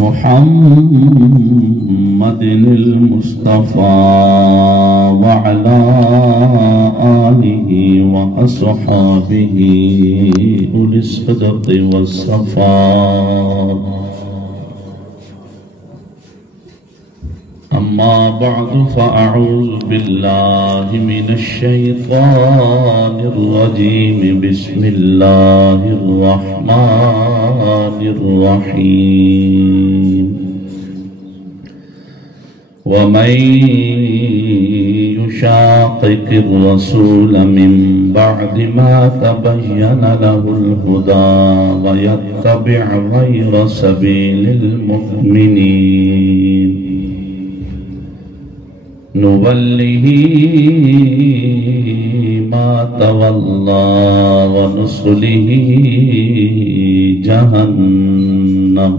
محمد المصطفى وعلى آله وأصحابه أولي الصدق والصفاء. أما بعد فأعوذ بالله من الشيطان الرجيم. بسم الله الرحمن الرحيم. ومن يشاقق الرسول من بعد ما تبين له الهدى ويتبع غير سبيل المؤمنين نوله ما تولى ونصله جهنم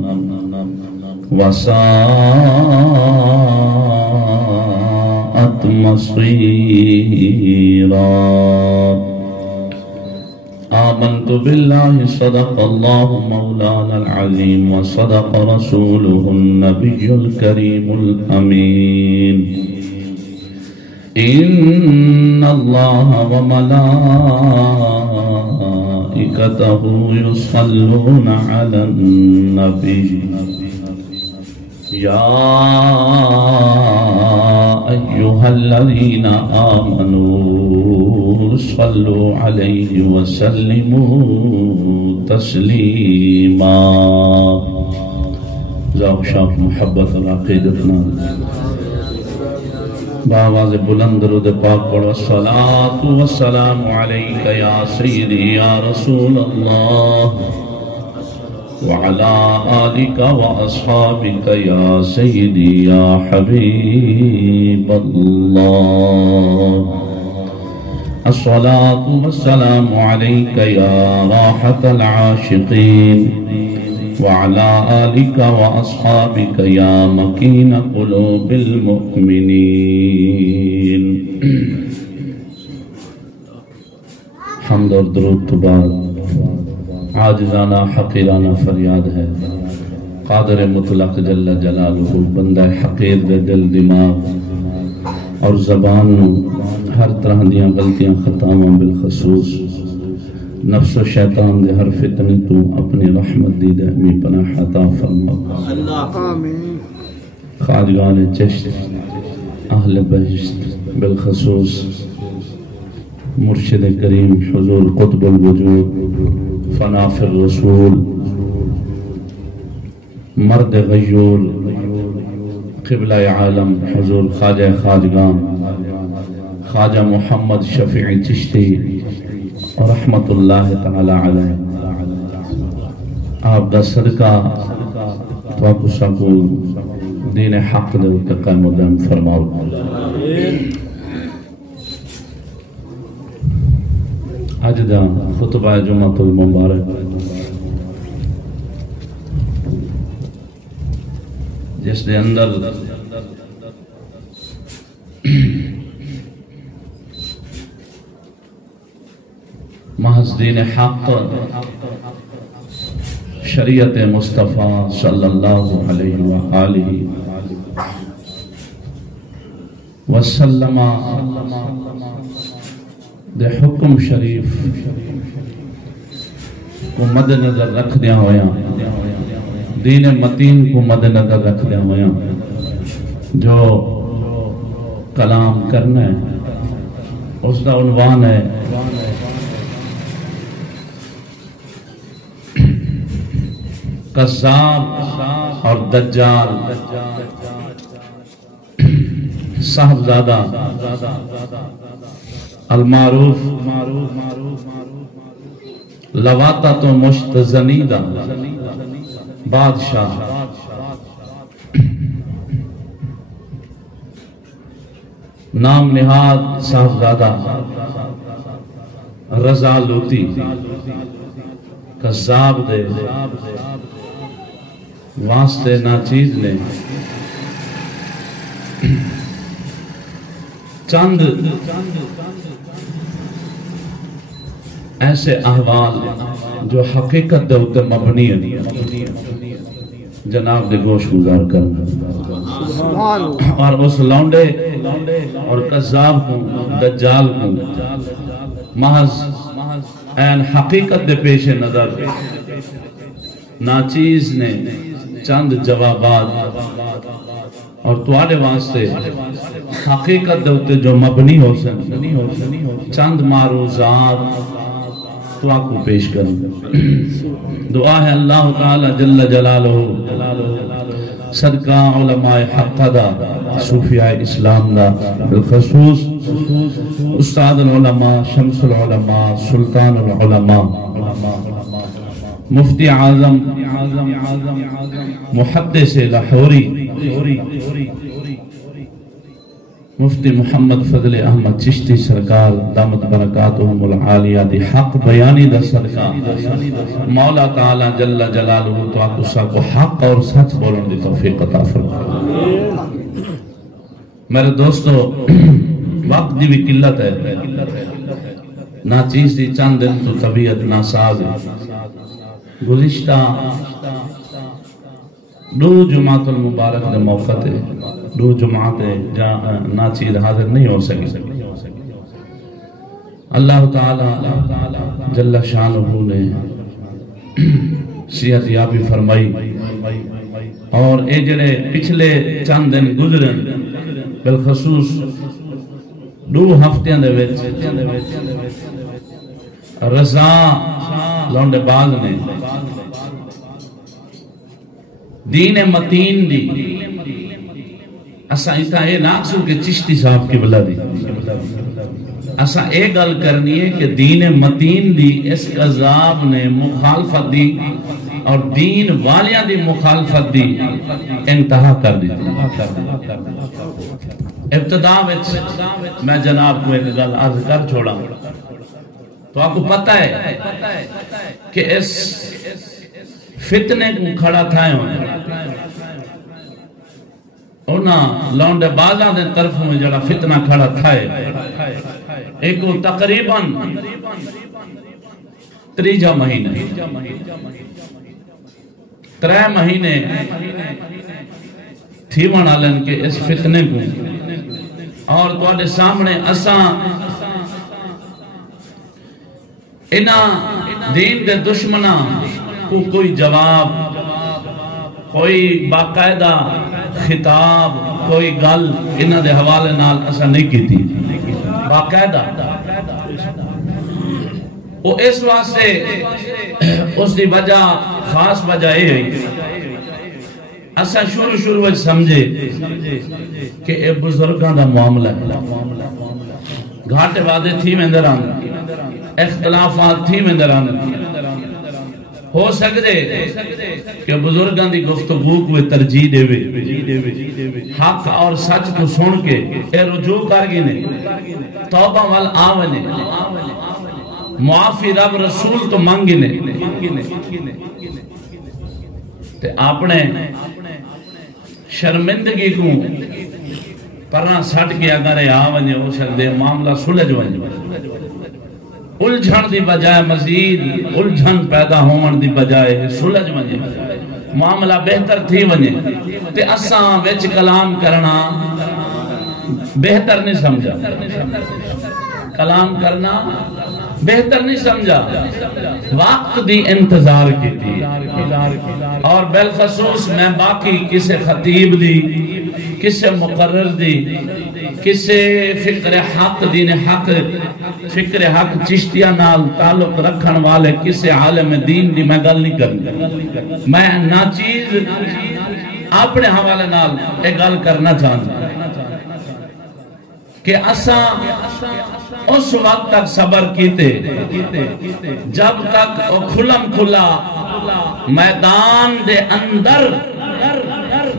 وساءت مصيرا. آمنت بالله صدق الله مولانا العظيم وصدق رسوله النبي الكريم الأمين. إن الله وملائكته يصلون على النبي يا أيها الذين آمنوا صلوا عليه وسلموا تسليما. ذوق شوق محبت العقیدتنا بآواز بلند درود پاک پڑھو. الصلاة والسلام علیک یا سیدی یا رسول اللہ وعلى آلك وأصحابك يا سيدي يا حبيب الله. الصلاة والسلام عليك يا راحة العاشقين وعلى آلك وأصحابك يا مكين قلوب المؤمنين. حمد اور درود تو بعد عاجزانہ حقیرانہ فریاد ہے. قادر مطلق جل جلالہ بندہ حقیر دے دل دماغ اور زبان ہر طرح دیاں غلطیاں خطاواں بالخصوص نفس و شیطان دے ہر فتنے تو اپنی رحمت دی دہمی پناہ عطا فرما. خواجگان چشت اہل بہشت بالخصوص مرشد کریم حضور قطب الوجود فنا فی الرسول مرد غیور قبلہ عالم حضور خواجہ خواجگان خواجہ محمد شفیع چشتی رحمت اللہ تعالی علیہ. آپ دا صدقہ تو ساکو دین حق دے قائم و دائم فرماؤ. آج دا خطبہ جمعۃ المبارک جس دے اندر محض دین حق شریعت مصطفیٰ صلی اللہ علیہ وآلہ وسلم دے حکم شریف کو مد نظر رکھ دیا ہویا دین متین کو مد نظر رکھ دیا ہویا جو کلام کرنا ہے اس کا عنوان ہے قذاب اور دجال صاحبزادہ المعروف لواتت و مشتزنیدہ بادشاہ نام نہاد صاحبزادہ رضا لوتی قذاب دے واسطے ناچیز نے چند ایسے احوال جو حقیقت دے ہوتے مبنی ہیں جناب دے گوش گزار کرنا اور اس لونڈے اور قذاب کو دجال کو محض این حقیقت دے پیش نظر ناچیز نے چند جوابات اور توارے واسطے حقیقت دے ہوتے جو مبنی ہو سن چند معروضات تو آپ کو پیش کروں دعا ہے اللہ تعالی جل جلالہ صدقہ علماء حق دا صوفیاء اسلام دا بالخصوص استاد العلماء شمس العلماء سلطان العلماء مفتی اعظم محدث لاہوری مفتی محمد فضل احمد چشتی سرکار دامت برکاتہم العالیہ دی حق بیانی دا صدقہ مولا تعالی جل جلالہ تو آپ اس کو حق اور سچ بولن دی توفیق عطا فرمائے میرے دوستو وقت دی بھی قلت ہے ناچیز دی چند دن تو طبیعت ناساز گزشتہ دو جماعت المبارک دے موقع تے دو جماعت جہاں ناچیر حاضر نہیں ہو سکی اللہ تعالی جل شانہ نے صحت یابی فرمائی اور اے جڑے پچھلے چند دن گزرن بالخصوص دو ہفتیاں دے وچ رضا لونڈے باز نے دین متین دی اسا ایتا اے ناکسو کہ چشتی صاحب کی بلا دی اسا اے گل کرنی ہے کہ دین متین دی اس قذاب نے مخالفت دی اور دین والیاں دی مخالفت دی انتہا کر دی ابتدا میں جناب کو ایک گل عرض کر چھوڑا تو آپ کو پتہ ہے کہ اس فتنے کو کھڑا تھائے ہوئے انہاں لونڈے بازاں دے طرف میں جڑا فتنہ کھڑا تھائے ایک تقریباً 3 مہینے 3 مہینے تھی منالن کے اس فتنے کو اور تو سامنے اساں انہاں دین دے دشمنہ کو کوئی جواب کوئی باقاعدہ خطاب کوئی گل انہاں دے حوالے نال اساں نہیں کی تھی باقاعدہ وہ اس واسطے اس دی وجہ خاص وجہ یہ ہے اساں شروع وچ سمجھے کہ اے بزرگاں دا معاملہ ہے گھاٹے وعدے تھی میں دران اختلافات تھی میں دران ہو سکتے کہ بزرگاں دی گفتگو کو ترجیح دے حق اور سچ کو سن کے اے رجوع کر گئے توبہ وال آونے معافی رب رسول تو مانگنے تے اپنے شرمندگی کو پرنا سٹ کے اگر آونے ہو سکتے معاملہ سلجھ ونجو الجھن دی بجائے مزید الجھن پیدا ہون دی بجائے سلجھ ونجے معاملہ بہتر تھی ونجے تے اساں وچ کلام کرنا بہتر نہیں سمجھا کلام کرنا بہتر نہیں سمجھا وقت دی انتظار کی تھی اور بالخصوص میں باقی کسے خطیب دی کسے مقرر دی کسے فکر حق دین حق فکر حق چشتیہ نال تعلق رکھن والے کسے عالم دین دی میں گل نہیں کرنا میں ناچیز اپنے حوالے نال ایک گل کرنا چاہتا کہ اساں اس وقت تک صبر کیتے جب تک کھلم کھلا میدان دے اندر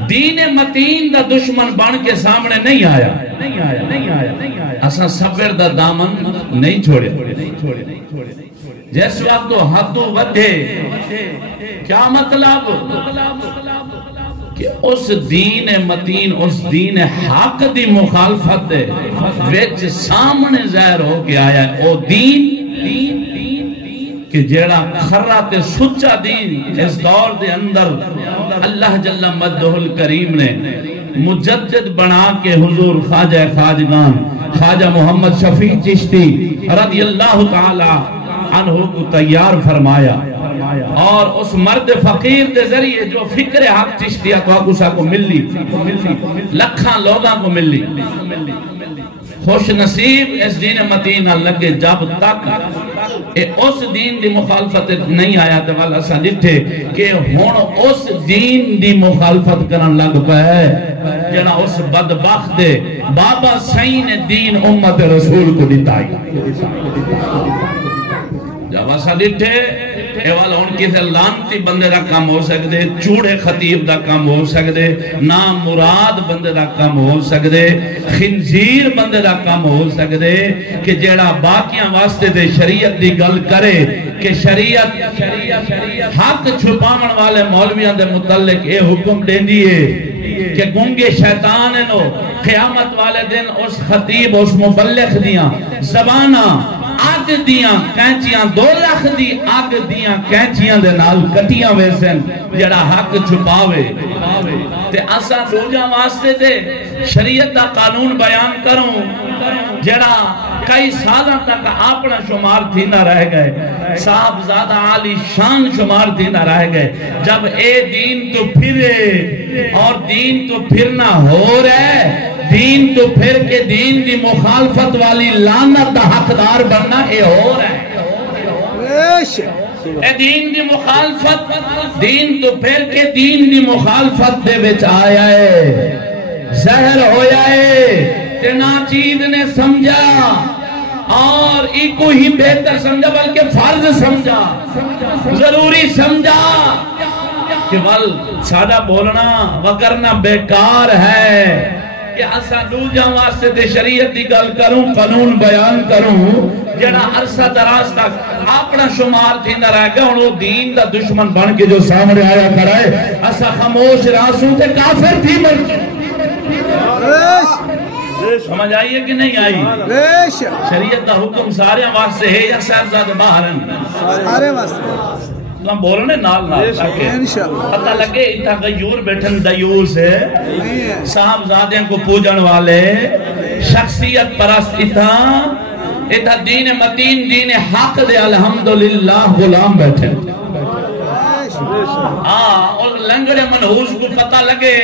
دین متین دا دشمن بن کے سامنے نہیں آیا اساں صبر دا دامن نہیں چھوڑے جس وقت حدو ودھے کیا مطلب کہ اس دین متین اس دین حق دی مخالفت وچ سامنے ظاہر ہو کے آیا او دین کہ جیڑا کھرا تے سچا دین اس دور دے اندر اللہ جل مجدہ الکریم نے مجدد بنا کے حضور خواجہ خواجگان خواجہ محمد شفیع چشتی رضی اللہ تعالی عنہ کو تیار فرمایا، اور اس مرد فقیر دے ذریعے جو فکر حق چشتیہ کو ملی، لکھاں لوگاں کو ملی۔ خوش نصیب اس دین مدینہ لگے جب تک اس دین دی مخالفت نہیں آیا تو والا سا ڈٹھے کہ ہون اس دین دی مخالفت کرن لگ پائے جنا اس بدبخت دے بابا سین دین امت رسول کو دتائی۔ جب ایسا ڈٹھے اے والا ان کی سے لانتی بندے دا کام ہو سکدے، چوڑے خطیب دا کام ہو سکدے، نام مراد بندے دا کام ہو سکدے، خنزیر بندے دا کام ہو سکدے کہ جیڑا باقیاں واسطے دے شریعت دی گل کرے کہ شریعت حق چھپامن والے مولویاں دے متعلق اے حکم دین دیئے کہ گنگے شیطان انو قیامت والے دن اس خطیب اس مبلغ دیاں زبانہ آگ دیاں کینچیاں 2 لاکھ دی آگ دیاں کینچیاں دے نال کٹیاں ویسن جڑا حق چھپاوے تے اسا روجہ واسطے دے شریعت دا قانون بیان کروں جڑا کئی سالہ تک اپنا شمار تھی نہ رہ گئے، صاحب زیادہ عالی شان شمار تھی نہ رہ گئے، جب اے دین تو پھرے اور دین تو پھرنا ہو رہے دین تو پھر کے دین دی مخالفت والی لعنت دا حقدار بننا اے ہو رہا ہے۔ اے دین دی مخالفت دین تو پھر کے دین دی مخالفت دے بچ آیا ہے، زہر ہویا ہے تے نا چیز نے سمجھا اور ایک ہی بہتر سمجھا بلکہ فرض سمجھا، ضروری سمجھا کہ ول سادہ بولنا وگرنا بیکار ہے کہ اسا دوجہ واسطے دے شریعت دی گل کروں قانون بیان کروں جڑا عرصہ دراز تک اپنا شمار تھی نہ رہ گیا انہوں دین دا دشمن بن کے جو سامنے آیا کرائے اسا خاموش راسوں تے کافر تھی بلکہ سمجھ آئیے کہ نہیں آئی؟ شریعت دا حکم سارے واسطے ہے یا صاحبزادے باہرن؟ سارے واسطے ہم بولنے نال تاکہ پتہ لگے اتھا غیور بیٹھن دیوس ہے صاحبزادیں کو پوجن والے شخصیت پرست اتھا دین متین دین حق دے الحمدللہ غلام بیٹھے اور لنگڑے منحوس کو پتہ لگے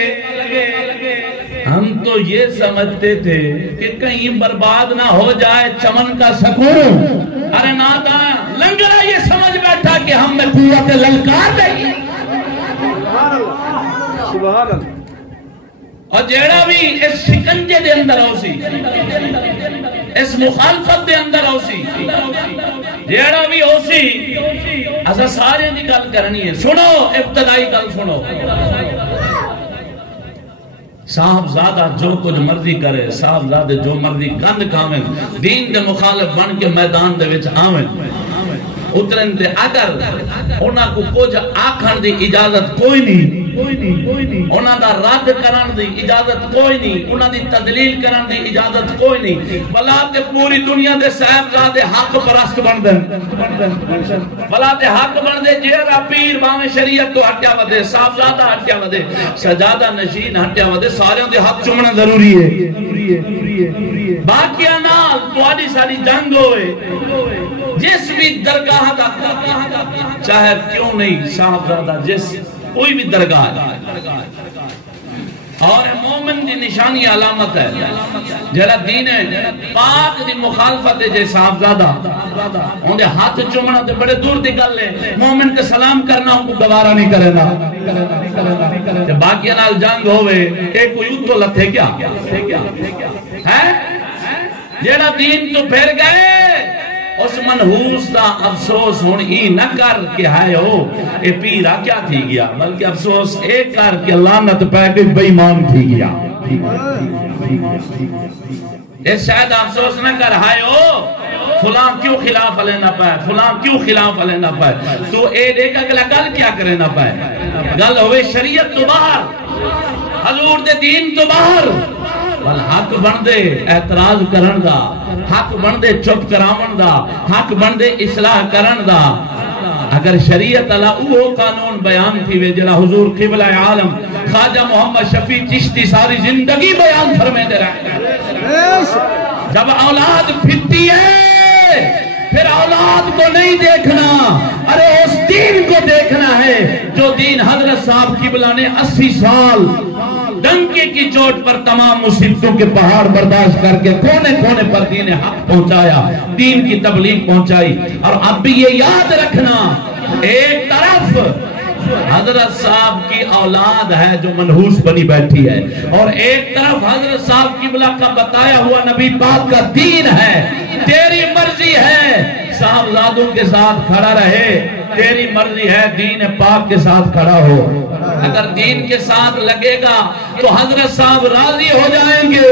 ہم تو یہ سمجھتے تھے کہ کہیں برباد نہ ہو جائے چمن کا سکون، ارے ناتا لنگڑا یہ سمجھ بیٹھا کہ ہم میں قوت للکار نہیں، سبحان اللہ۔ اور جیڑا بھی اس شکنجے دے اندر ہو سی اس مخالفت دے اندر ہو سی جیڑا بھی ہو سی اسا سارے دی گل کرنی ہے۔ سنو ابتدائی گل سنو، صاحبزادہ جو کچھ مرضی کرے صاحبزادہ جو مرضی گند کھاویں دین دے مخالف بن کے میدان دے وچ آویں اترن دے اگر انہاں کو کچھ آکھن دی اجازت کوئی نہیں، انہاں دا رد کرن دی اجازت کوئی نہیں، انہاں دی تدلیل کرن دی اجازت کوئی نہیں، بلا تے پوری دنیا دے صاحبزادے حق پرست بن دیں، بلا تے حق بن دے جیڑا پیر باویں شریعت تو ہٹیا ودے صاحبزادہ ہٹیا ودے سجادہ نشین ہٹیا ودے سارے دے حق چمنا ضروری ہے۔ باقیاں نال تواڈی ساری جنگ ہوئے جس بھی درگاہ دا چاہے کیوں نہیں صاحبزادہ جس کوئی بھی درگاہ اور مومن دی نشانی علامت ہے جہاں دین پاک دی مخالفت ہے جے صاحبزادہ ان دے ہاتھ چومنا تے بڑے دور دی گل ہے، مومن کے سلام کرنا ان کو گوارا نہیں کرے نا جب باقی نال جنگ ہوئے ایک کوئی اتو لتھے کیا ہے جہاں دین تو پھر گئے اس منحوس دا افسوس ہون ہی نہ کر کہ ہائے ہو اے پیرا کیا تھی گیا بلکہ افسوس ایک کر کہ لعنت پہ گئی بے ایمان تھی گیا۔ اس شاید افسوس نہ کر ہائے ہو فلاں کیوں خلاف لینا پائے فلاں کیوں خلاف لینا پائے تو اے دیکھا کہ گل کیا کرنا پائے گل ہوئے شریعت تو باہر حضور دے دین تو باہر بل حق بن دے اعتراض کرن دا حق بن دے چپ کراون دا حق بن دے اصلاح کرن دا اگر شریعت اللہ وہ قانون بیان تھی وے جڑا حضور قبلہ عالم خواجہ محمد شفیع چشتی ساری زندگی بیان فرمے دے رہے. جب اولاد پھرتی ہے پھر اولاد کو نہیں دیکھنا، ارے اس دین کو دیکھنا ہے جو دین حضرت صاحب قبلہ نے 80 سال ڈنکے کی چوٹ پر تمام مصیبتوں کے پہاڑ برداشت کر کے کونے کونے پر دین حق پہنچایا، دین کی تبلیغ پہنچائی. اور اب بھی یہ یاد رکھنا، ایک طرف حضرت صاحب کی اولاد ہے جو منحوس بنی بیٹھی ہے، اور ایک طرف حضرت صاحب قبلہ کا بتایا ہوا نبی پاک کا دین ہے. تیری مرضی ہے صاحبزادوں کے ساتھ کھڑا رہے، تیری مرضی ہے دین پاک کے ساتھ کھڑا ہو. اگر دین کے ساتھ لگے گا تو حضرت صاحب راضی ہو جائیں گے،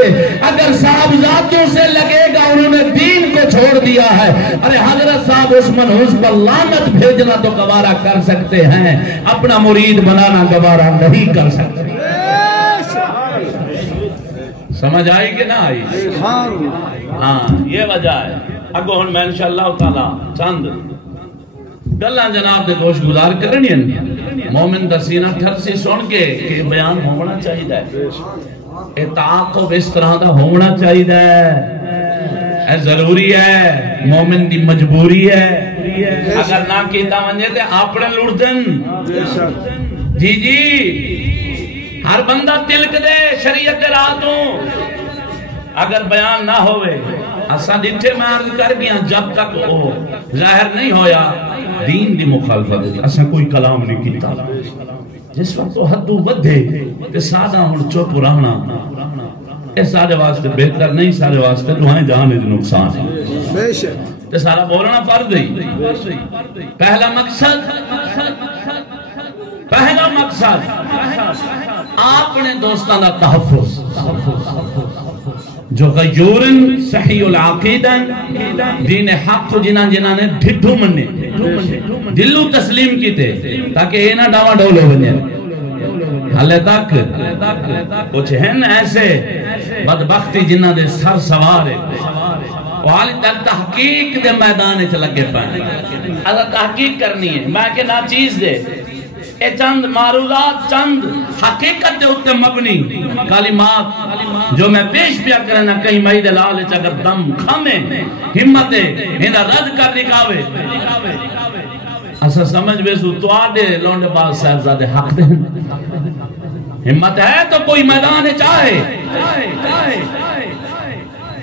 اگر صاحبزادوں سے لگے گا انہوں نے دین کو چھوڑ دیا ہے، ارے حضرت صاحب اس منحوس پر لعنت بھیجنا تو گوارا کر سکتے ہیں، اپنا مرید بنانا گوارا نہیں کر سکتے. سمجھ آئی کہ نہ آئی؟ ہاں یہ وجہ ہے. اگو ہن میں انشاءاللہ تعالی چند گلاں جناب دے گوش گزار کرنی ہیں. مومن دا سینہ ٹھر سے سن کے کہ بیان ہونا چاہیے ہے، تعاقب اس طرح دا ہونا چاہیے ہے، ضروری ہے، مومن دی مجبوری ہے. اگر نہ کیتا ونجے تے اپنے لڑ دن. جی جی ہر بندہ تلک دے شریعت راتوں، اگر بیان نہ ہوئے اساں ڈٹھے میں عرض کر گیا جب تک وہ ظاہر نہیں ہویا دین دی مخالفت اساں کوئی کلام نہیں کیتا. جس وقت تو حدوں ودھے تے سادہ ہن چپ رہنا اے سارے واسطے بہتر نہیں، سارے واسطے دعائیں جان دے نقصان ہے. تے سارا بولنا فرض ہے. پہلا مقصد آپ نے دوستان دا تحفظ، جو غیورن صحیح العقیدن دین حق کو جنہ نے ڈھڈو مننے دلو تسلیم کی تھے تاکہ یہ نہ ڈاوا ڈولے بنے. حالے تک کچھ ہیں ایسے بدبختی جنہ دے سر سوارے حالی تک تحقیق دے میدانے چھ لگے پائیں. اگر تحقیق کرنی ہے میں کہ نا چیز دے اے چند معروضات چند حقیقت دے اتے مبنی کلمات جو میں پیش پیا کرنا کہیں مائی دلال اگر دم کھامے ہمت انہا رد کر نکاوے اسا سمجھ بیسو تو آدھے لونڈے باز صاحب زادے حق دے. ہمت ہے تو کوئی میدان چاہے.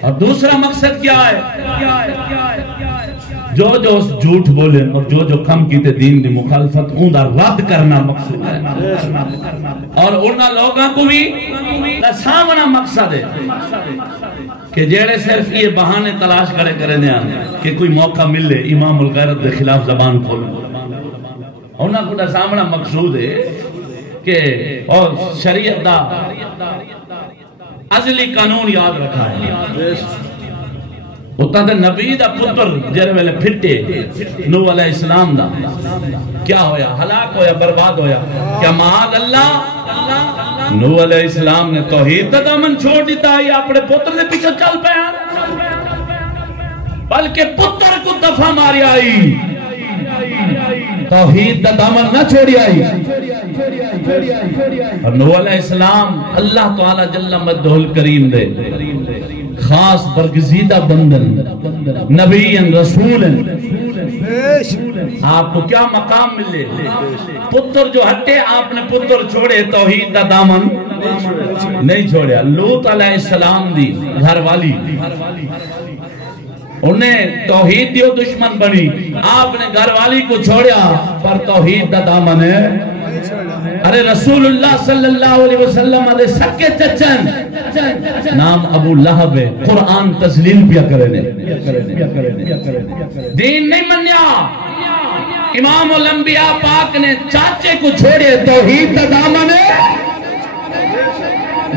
اور دوسرا مقصد کیا ہے؟ جو جھوٹ بولے اور جو کم کیتے دین دی مخالفت ان دا رد کرنا مقصد ہے. اور انہاں لوگاں کو بھی سامنا مقصد ہے کہ جیڑے صرف یہ بہانے تلاش کرے دیا کہ کوئی موقع ملے امام الغیرت دے خلاف زبان کھول. انہاں کو سامنا مقصود ہے کہ اور شریعت دا ازلی قانون یاد رکھا ہے. اتنا دے نبی دا پتر جرے ویلے پھٹے نوح علیہ السلام دا کیا ہویا؟ ہلاک ہویا، برباد ہویا. کیا معاذ اللہ نوح علیہ السلام نے توحید دا دامن چھوڑ دیتا ہے یا اپنے پتر دے پیچھے چل پیا؟ بلکہ پتر کو دفع ماری آئی، توحید دا دامن نہ چھوڑی آئی. اور نوح علیہ السلام اللہ تعالی جل مجدہ الکریم دے خاص برگزیدہ بندن نبی رسول. آپ کو کیا مقام ملے؟ پتر جو ہٹے آپ نے پتر چھوڑے توحید دا دامن نہیں چھوڑیا. لوط علیہ السلام دی گھر والی انہیں توحید دیو دشمن بنی، آپ نے گھر والی کو چھوڑیا پر توحید دا دامن ہے. ارے رسول اللہ صلی اللہ علیہ وسلم علیہ سکے چچن نام ابو لہب ہے، قرآن تسلیل پیا کرنے دین نہیں منیا. امام الانبیاء پاک نے چاچے کو چھوڑے توحید دا دامن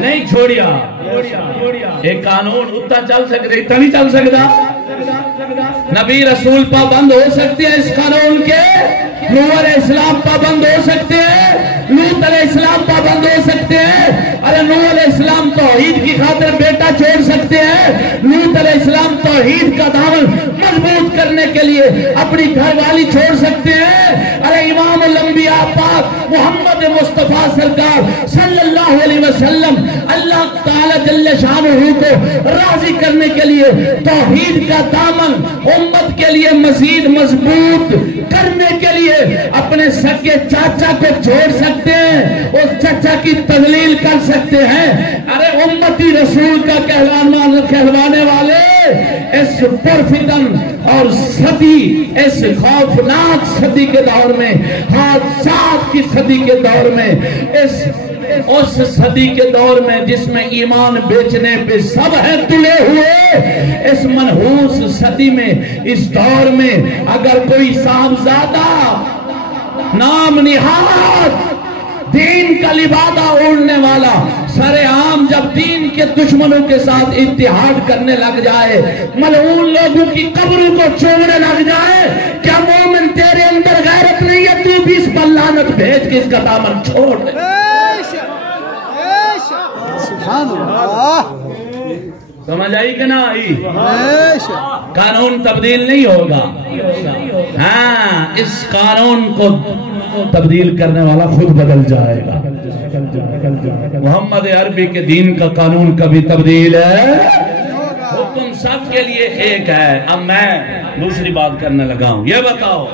نہیں چھوڑیا. ایک قانون اتنا چل سکتا اتنا نہیں چل سکتا. نبی رسول پابند ہو سکتے ہیں اس قانون کے؟ نوح علیہ السلام پابند ہو سکتے ہیں؟ لوط علیہ السلام پابند ہو سکتے ہیں؟ ارے نوح علیہ السلام توحید کی خاطر بیٹا چھوڑ سکتے ہیں؟ لوط علیہ السلام توحید کا دامن مضبوط کرنے کے لیے اپنی گھر والی چھوڑ سکتے ہیں؟ ارے امام الانبیاء پاک محمد مصطفیٰ سرکار صلی اللہ علیہ وسلم اللہ تعالی جل شانہ کو راضی کرنے کے لیے توحید کا دامن امت کے لیے مزید مضبوط کرنے کے لیے اپنے سکے چاچا کو چھوڑ سکتے ہیں، اس چاچا کی تذلیل کر سکتے ہیں۔ ارے امتی رسول کا کہلوانے والے اس پرفتن اور صدی، اس خوفناک صدی کے دور میں، حادثات کی صدی کے دور میں، اس صدی کے دور میں جس میں ایمان بیچنے پہ سب ہیں تلے ہوئے، اس منحوس صدی میں، اس دور میں اگر کوئی صاحبزادہ نام نہاد دین کا لبادہ اوڑھنے والا سر عام جب دین کے دشمنوں کے ساتھ اتحاد کرنے لگ جائے، ملعون لوگوں کی قبروں کو چومنے لگ جائے، کیا مومن تیرے اندر غیرت نہیں ہے؟ تو بھی اس پر لعنت بھیج کے اس کا دامن چھوڑ دے۔ سبحان اللہ، سمجھ آئی کہ نہ آئی؟ قانون تبدیل نہیں ہوگا، ہاں اس قانون کو تبدیل کرنے والا خود بدل جائے گا۔ محمد عربی کے دین کا قانون کبھی تبدیل ہے؟ حکم سب کے لیے ایک ہے۔ اب میں دوسری بات کرنے لگا ہوں، یہ بتاؤ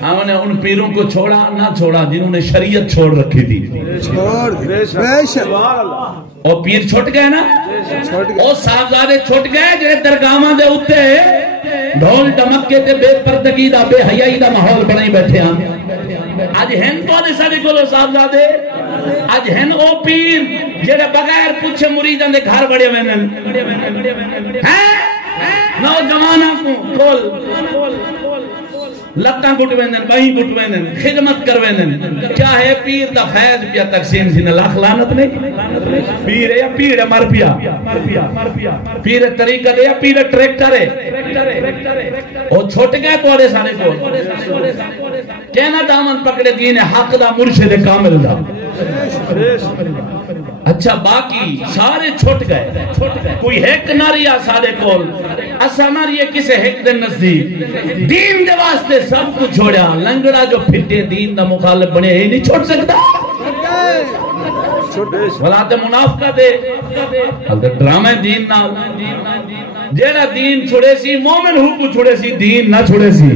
ہم نے ان پیروں کو چھوڑا نہ چھوڑا جنہوں نے شریعت چھوڑ رکھی تھی؟ اور پیر چھوٹ گئے نا، اور صاحبزادے چھوٹ گئے جنہیں درگاہاں دے اتے ڈھول ڈمکے تے بے پردگی دا بے حیائی دا ماحول بنائی بیٹھے ہیں۔ آج ہن تو آدھے ساڑھے کولو صاحبزادے، آج ہن او پیر جنہیں بغیر پوچھے مریدان دے گھر بڑے وینن نوجوانہ کو کول لتاں گھٹویندن، بہیں گھٹویندن، خدمت کرویندن، چاہے پیر دا فیض پیا تقسیم سی نہ لاکھ لعنت نہیں۔ پیر ہے یا پیر ہے مر پیا، پیر طریقہ دے یا پیر ٹریکٹر ہے، وہ چھوٹ گئے تو آرے سانے کو کہنا دامن پکڑے دین حق دا مرشد کامل دا۔ اچھا باقی سارے چھوٹ گئے، کوئی ہیک نہ ریا سارے کول، اسا نہ ریا کسے ہیک دے نزدیک، دین دے واسطے سب کو چھوڑیا۔ لنگڑا جو پھٹے دین دا مخالف بنے ہی نہیں چھوڑ سکتا، ولاد منافقہ دے اگر ڈرامہ دین نہ جیڑا دین چھوڑے سی مومن ہو کو چھوڑے سی، دین نہ چھوڑے سی۔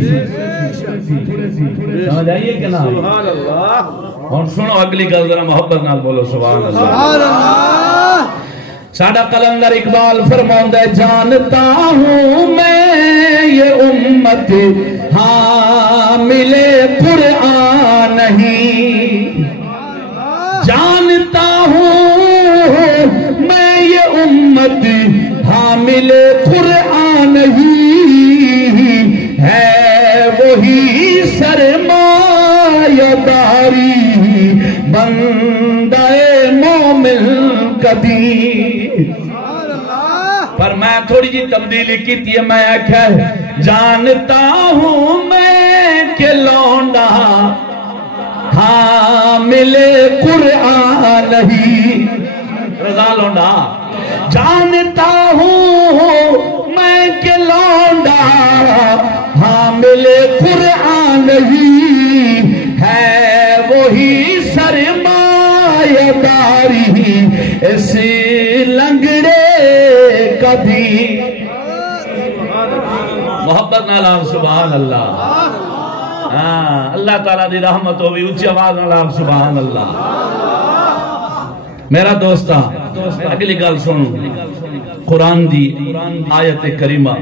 سمجھ آئیے کہ نا؟ سبحان اللہ۔ اور سنو اگلی گل ذرا محبت نال بولو سبحان اللہ۔ ساڈا قلندر اقبال فرماتا ہے جانتا ہوں میں یہ امت حامل قرآن نہیں، جانتا ہوں میں یہ امت حامل قرآن نہیں، ہے وہی سرمایہ داری بندہ مومن قدیم۔ پر میں تھوڑی جی تبدیلی کی تھی، میں آکھا جانتا ہوں میں کہ لونڈا حامل قرآن نہیں، رضا لونڈا جانتا ہوں میں کہ لونڈا حامل قرآن نہیں، ہے وہی سرمایہ داری اس لنگڑے کا بھی۔ محبت نالام سبحان اللہ۔ ہاں اللہ تعالیٰ دی رحمت ہوئی اچھی آواز نالام سبحان اللہ۔ میرا دوستا اگلی گل سنو، قرآن دی آیت کریمہ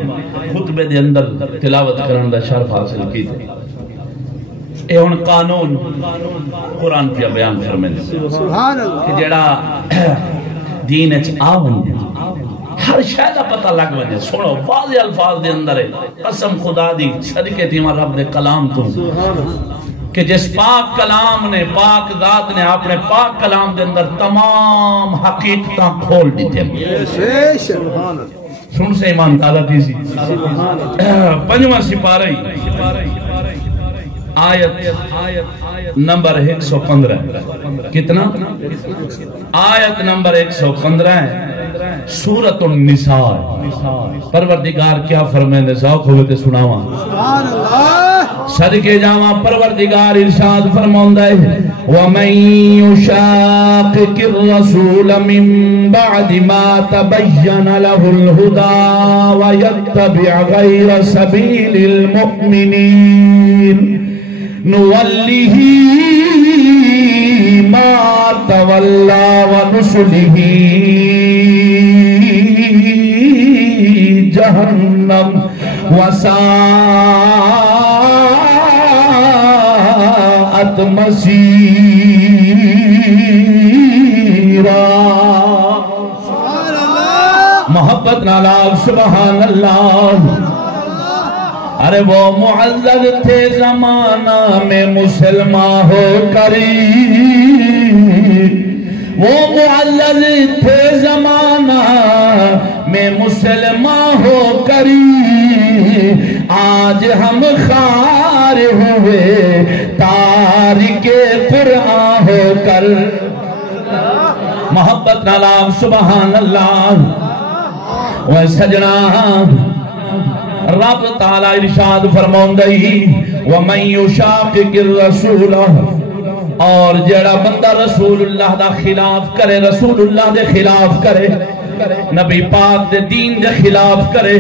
خطبے دے اندر تلاوت کرن دا شرف حاصل کی تھی۔ اے ان قانون قرآن پہ بیان فرمائے کہ جڑا دین اچ آون ہر شاید پتہ لگ وجہ سنو واضح الفاظ دے اندر ہے، قسم خدا دی صدقے تیمہ رب دے کلام تو کہ جس پاک کلام نے پاک ذات نے اپنے پاک کلام دے اندر تمام حقیقتاں کھول دیتے ہیں۔ سن سے ایمان تازہ تھی سی پنجواں سپارہ آیت نمبر 115 کتنا؟ آیت نمبر 115 ہے سورۃ النساء. پروردگار کیا فرمائے ذوق ہوئے تے سناواں سبحان اللہ. صدقے جاواں پروردگار ارشاد فرماوندا ہے وَمَن يُشَاقِقِ الرَّسُولَ مِن بَعْدِ مَا تَبَيَّنَ لَهُ الْهُدَى وَيَتَّبِعْ غَيْرَ سَبِيلِ الْمُؤْمِنِينَ نُوَلِّهِ مَا تَوَلَّى وَنُصْلِهِ جَهَنَّمَ وَسَاءَتْ مَصِيرًا. محبت نالاغ سبحان اللہ. ارے وہ معزز تھے زمانہ میں مسلمان ہو کری، وہ معزز تھے زمانہ میں مسلمان ہو کری، آج ہم خار ہوئے تارک قرآن ہو کر. محبت نالاغ سبحان اللہ. وہ سجنا رب تعالی ارشاد فرماؤندہی وَمَن يُشَاقِقِ الرَّسُولَ، اور جڑا بندہ رسول اللہ دا خلاف کرے، رسول اللہ دے خلاف کرے، نبی پاک دے دین دے خلاف کرے،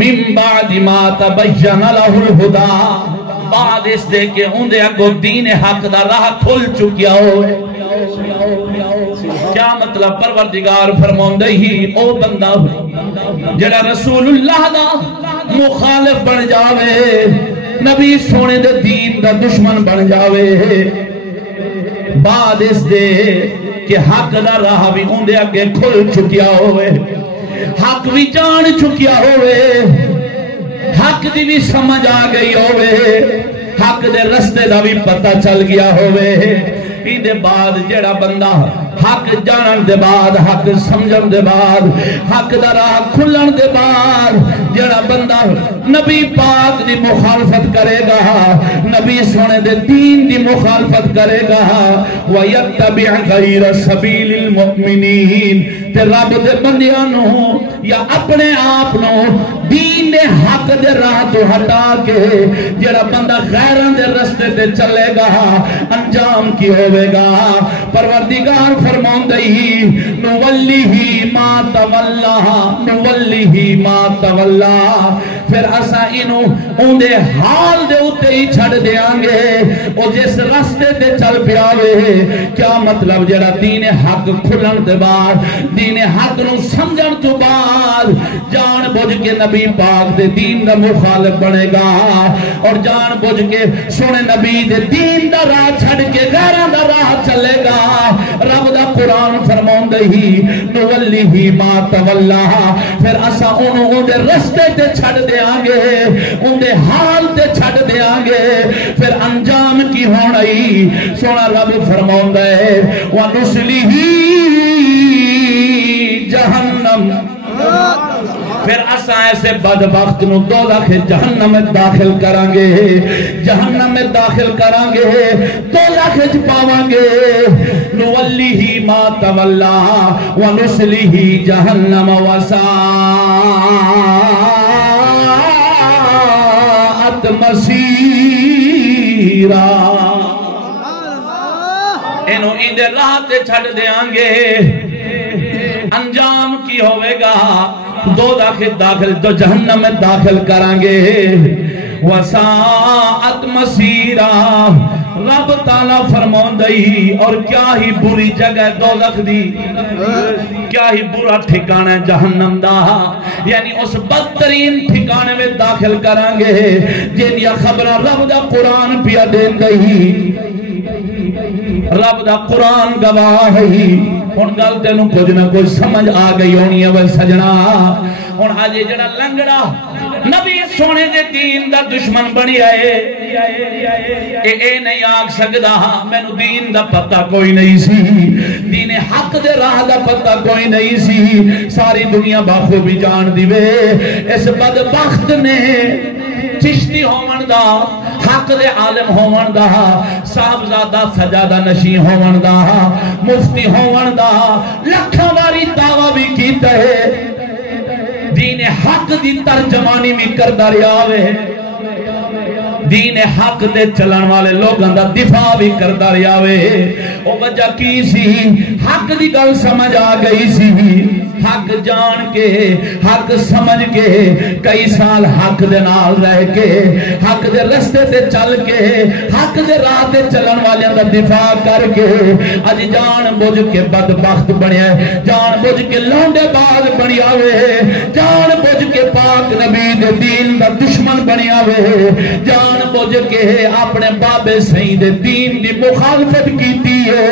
من بعد ما تبین لہ الہدی، بعد اس دے کہ ان دے اگو دین حق دا راہ کھل چکیا ہوئے. کیا مطلب؟ پروردگار فرماؤندے ہی او بندہ جڑا رسول اللہ دا مخالف بن جاوے، نبی سونے دے دین دا دشمن بن جاوے، بعد اس دے کہ حق دا راہ بھی ان دے اگے کھل چکیا ہوئے، حق بھی جان چکیا ہوئے، حق دی بھی سمجھ آ گئی ہوئے، حق دے رستے دا بھی پتہ چل گیا ہوئے. دے بعد جڑا بندہ حق جانن دے بعد، حق سمجھن دے بعد، حق دا راہ کھلن دے بعد جڑا بندہ نبی پاک دی مخالفت کرے گا، نبی سونے دے دین دی مخالفت کرے گا، وَيَتَّبِعْ غَيْرَ سَبِيلِ الْمُؤْمِنِينَ، تے رب دے بندیانوں یا اپنے آپنوں دین دے حق دے راہ تو ہٹا کے جڑا بندہ غیران دے رستے تے چلے گا، انجام کی ہوئے گا. پروردگار فرماؤندہی نُوَلِّهِ مَا تَوَلَّا، نُوَلِّهِ مَا تَوَلَّا، پھر اسا انہوں ان دے حال دے اتے ہی چھڑ دیاں گے اور جس رستے تے چل پیاوے. کیا مطلب؟ جڑا دین حق کھلن دے بعد، دین حق نو سمجھن تو بعد جان بوجھ کے نبی پاک دے دین دا مخالف بنے گا، اور جان بوجھ کے سونے نبی دے دین دا راہ چھڑ کے غیران دا راہ چلے گا. رب دا قرآن فرماؤندہی نُوَلِّهِ مَا تَوَلَّا، پھر اسا انہوں ان دے رستے تے چھڑ دیاں گے، ان دے حال تے چھڑ دیاں گے. پھر انجام کی ہونائی سونا رب فرماؤندہ ہے وَنُسْلِهِ جہنم، پھر اسا ایسے بدبخت نو دوزخ جہنم میں داخل کرانگے، جہنم میں داخل کرانگے، دوزخ پاوانگے. نُوَلِّهِ مَا تَوَلَّا وَنُسْلِهِ جَهَنَّمَ وَسَاءَتْ مَصِيرًا. انہوں ان دے راہ تے چھڑ دیاں گے، انجام کی ہوئے گا دو داخل تو جہنم میں داخل کرانگے. وَسَاءَتْ مَصِيرًا، رب تعالیٰ فرماؤندہی اور کیا ہی بری جگہ دوزخ دی، کیا ہی برا ٹھکانا جہنم دا، یعنی اس بدترین ٹھکانے میں داخل کرانگے جن یا خبرہ رب دا قرآن پیا دین گئی. رب دا قرآن گواہ ہے. ان گلتے نو کچھ نہ کچھ سمجھ آ گئی ہونی ہے وہ سجنا. ان آجے جڑا لنگڑا نبی سونے دے دین دا دشمن بنی آئے اے نہیں آگ سکدا میں نو دین دا پتہ کوئی نہیں سی دین حق دے راہ دا پتہ کوئی نہیں سی ساری دنیا باخوبی جان دیوے اس بدبخت نے چشتی ہومن دا حق دے عالم ہومن دا صاحبزادہ سجادہ نشی ہومن دا مفتی ہومن دا لکھا واری دعویٰ بھی کیتا ہے دین حق دی ترجمانی میں کردہ ریاوے دین حق دے چلن والے لوگوں دا دفاع بھی کردہ ریاوے او وجہ کی سی حق دی گل سمجھ آ گئی سی حق جان کے حق سمجھ کے کئی سال حق دے نال رہ کے حق دے رستے تے چل کے حق دے راہ تے چلن والے دا دفاع کر کے اج جان بوجھ کے بدبخت بنیا ہے جان بوجھ کے لونڈے باز بنیا ہوئے جان بوجھ کے پاک نبی دے دین دا دشمن بنیا ہوئے جان بوجھ کے اپنے بابے سہی دے دین دی مخالفت کیتی ہے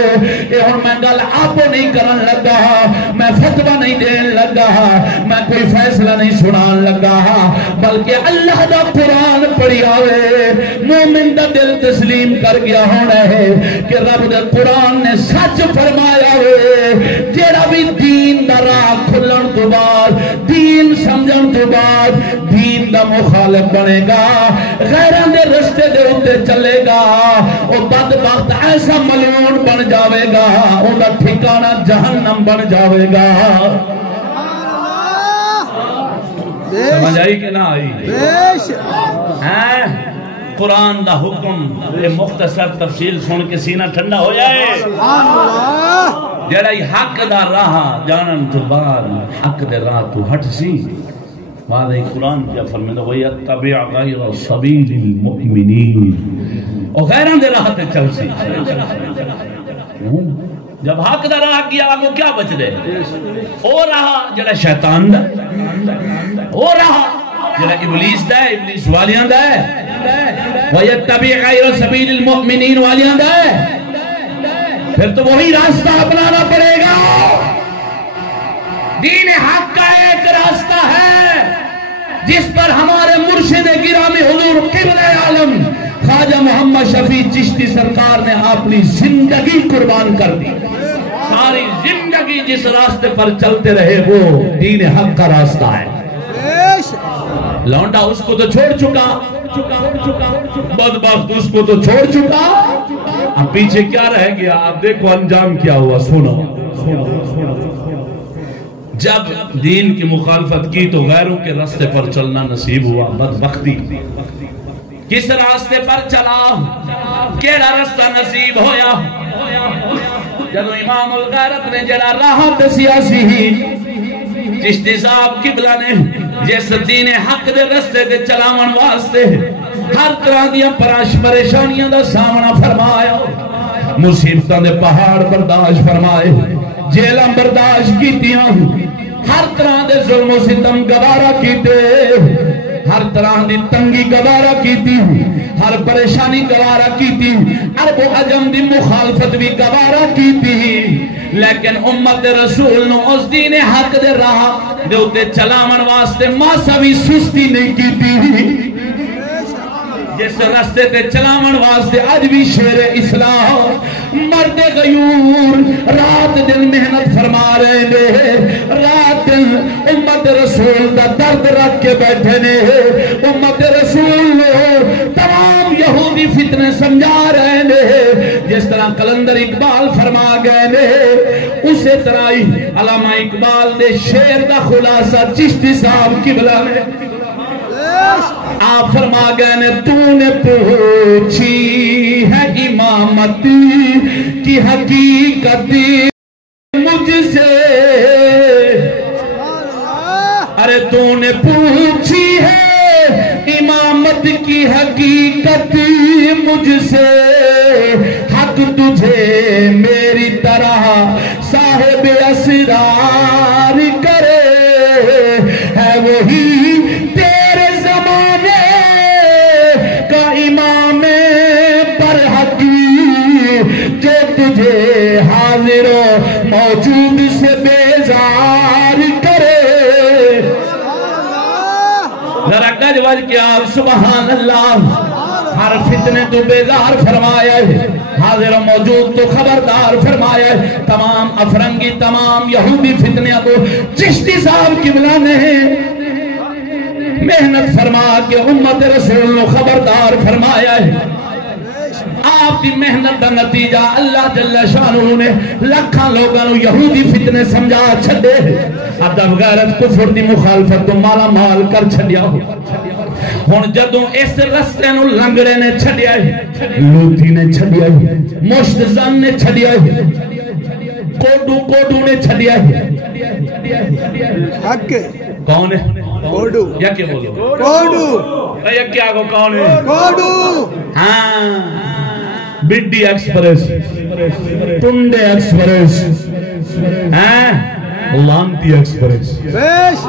اے ہن میں گل آپ نہیں کرن لگا میں فتوی نہیں دین لگا میں کوئی فیصلہ نہیں سنان لگا بلکہ اللہ دا قرآن پڑھی آوے مومن دا دل تسلیم کر گیا ہونا ہے کہ رب دا قرآن نے سچ فرمایا ہوئے جیڑا بھی دین دا راہ کھلن تو بعد دین سمجھن تو بعد دین دا مخالف بنے گا غیران دے رستے دے ہوتے چلے گا او بدبخت ایسا ملعون بن جاوے گا او دا ٹھکانہ جہنم بن جاوے گا سمجھ آئی کہ نہ آئی قرآن دا حکم مختصر تفصیل سن کے سینہ ٹھنڈا ہو جائے جڑائی حق دا راہ جانن تو بعد حق دے راہ تو ہٹ سی بعد قرآن کیا فرمائے وَيَتَّبِعْ غَيْرَ سَبِيلِ الْمُؤْمِنِينَ اور غیران دے راہ تے چل سی جب حق دا راہ کیا آگو کیا بچ دے او راہ جڑا شیطان دا او راہ جڑا ابلیس دا ہے ابلیس والیاں دا ہے وَيَتَّبِعْ غَيْرَ سَبِيلِ الْمُؤْمِنِينَ والیاں دا ہے پھر تو وہی راستہ اپنانا پڑے گا دین حق کا ایک راستہ ہے جس پر ہمارے مرشد گرامی حضور قبلہ عالم خواجہ محمد شفیع چشتی سرکار نے اپنی زندگی قربان کر دی ساری زندگی جس راستے پر چلتے رہے وہ دین حق کا راستہ ہے لونڈا اس کو تو چھوڑ چکا بدبخت اس کو تو چھوڑ چکا اب پیچھے کیا رہ گیا آپ دیکھو انجام کیا ہوا سنو جب دین کی مخالفت کی تو غیروں کے راستے پر چلنا نصیب ہوا بدبختی کس راستے پر چلا کیڑا راستہ نصیب ہویا جدو امام الغیرت نے جڑا راہ دسیا سی چشتی صاحب قبلہ نے جس دین حق دے رستے دے چلاون واسطے ہر طرح دیا پریشانیاں دا سامنا فرمایا مصیبتاں دے پہاڑ برداشت فرمائے جیلاں برداشت کیتیاں ہر طرح دے ظلم و ستم گوارا کیتے ہر طرح دی تنگی گوارا کیتی ہر پریشانی گوارا کیتی عرب و عجم دی مخالفت بھی گوارا کیتی لیکن امت رسول نو اس دین حق دے راہ دے اتے چلاون واسطے ماسا بھی سستی نہیں کیتی جس راستے تے چلاون واسطے آج بھی شیر اسلام مرد غیور رات دن محنت فرما رہے نے رات دن امت رسول دا درد رکھ کے بیٹھے نے امت رسول تمام یہودی فتنے سمجھا رہے نے جس طرح کلندر اقبال فرما گئے نے اسے طرح علامہ اقبال دے شیر دا خلاصہ چشتی صاحب قبلہ نے آپ فرما گئے نے تو نے پوچھی ہے امامت کی حقیقت مجھ سے ارے تو نے پوچھی ہے امامت کی حقیقت مجھ سے حق تجھے میری طرح صاحب اسرار کرے ہے وہی تجھے حاضر و موجود سے بیزار کرے ذرا گج وج کے آپ سبحان اللہ ہر فتنے تو بیدار فرمایا ہے، حاضر و موجود تو خبردار فرمایا ہے، تمام افرنگی تمام یہودی فتنے کو چشتی صاحب قبلہ نے محنت فرما کے امت رسول نے خبردار فرمایا ہے۔ آپ کی محنت کا نتیجہ اللہ جل شانہ نے لکھاں لوگوں نے یہودی فتنے سمجھا چھڑے، ادب غیرت کفر دی مخالفت تو مالا مال کر چھڑیا ہو۔ ہن جدوں اس رستے نو لنگڑے نے چھڑیا ہے، لوتی نے چھڑیا ہے، مشت زن نے چھڑیا ہے، کوڈو نے چھڑیا ہے۔ حق کون ہے؟ کوڈو یا کہ بولو کوڈو یا کیا کو کون ہے؟ کوڈو ہاں بڈی ایکسپریس، ٹنڈے ایکسپریس، لانتی ایکسپریس۔ بیش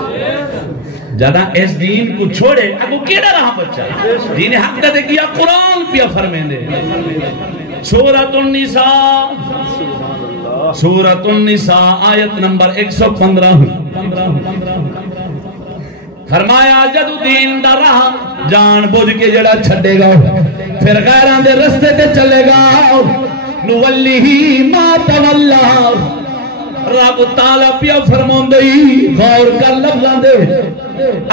جدہ اس دین کو چھوڑے اگو کیڑا رہا بچہ دین حق دے کیا قرآن پیا فرمین دے۔ سورۃ النساء، سورۃ النساء آیت نمبر 115 فرمایا جدو دین دا راہ جان بوجھ کے جڑا چھڑے گا پھر غیران دے رستے تے چلے گا، نولیہی ما تولا، رب تعالیٰ پیا فرمون دئی غور کر لفظاں دے،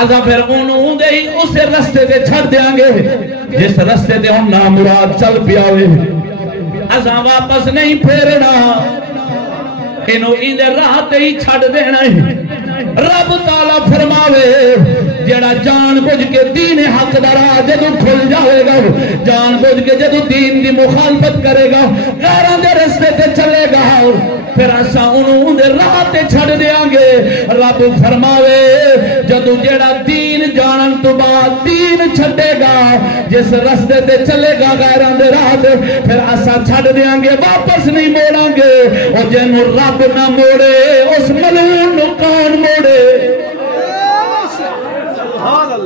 ازا پھر انہوں دے ہی اسے رستے تے چھڑ دیاں گے جس رستے تے ہم نامراد چل پیا ہوئے، ازا واپس نہیں پھیرنا، انہوں اندے راہ تے ہی چھڑ دینا ہے۔ رب تعالیٰ فرماوے جڑا جان بوجھ کے دین حق درا جدو کھل جائے گا، جان بوجھ کے جدو دین دی مخالفت کرے گا، غیران دے رستے تے چلے گا، پھر ایسا انہوں دے راہ تے چھڑ دیاں گے۔ رب فرماوے جدو جڑا دین جانن تو بعد دین چھڑے گا، جس رستے تے چلے گا غیران دے راہ تے، پھر ایسا چھڑ دیاں گے، واپس نہیں موڑاں گے۔ اور جنہوں رب نہ موڑے اس ملعون نو کون موڑے؟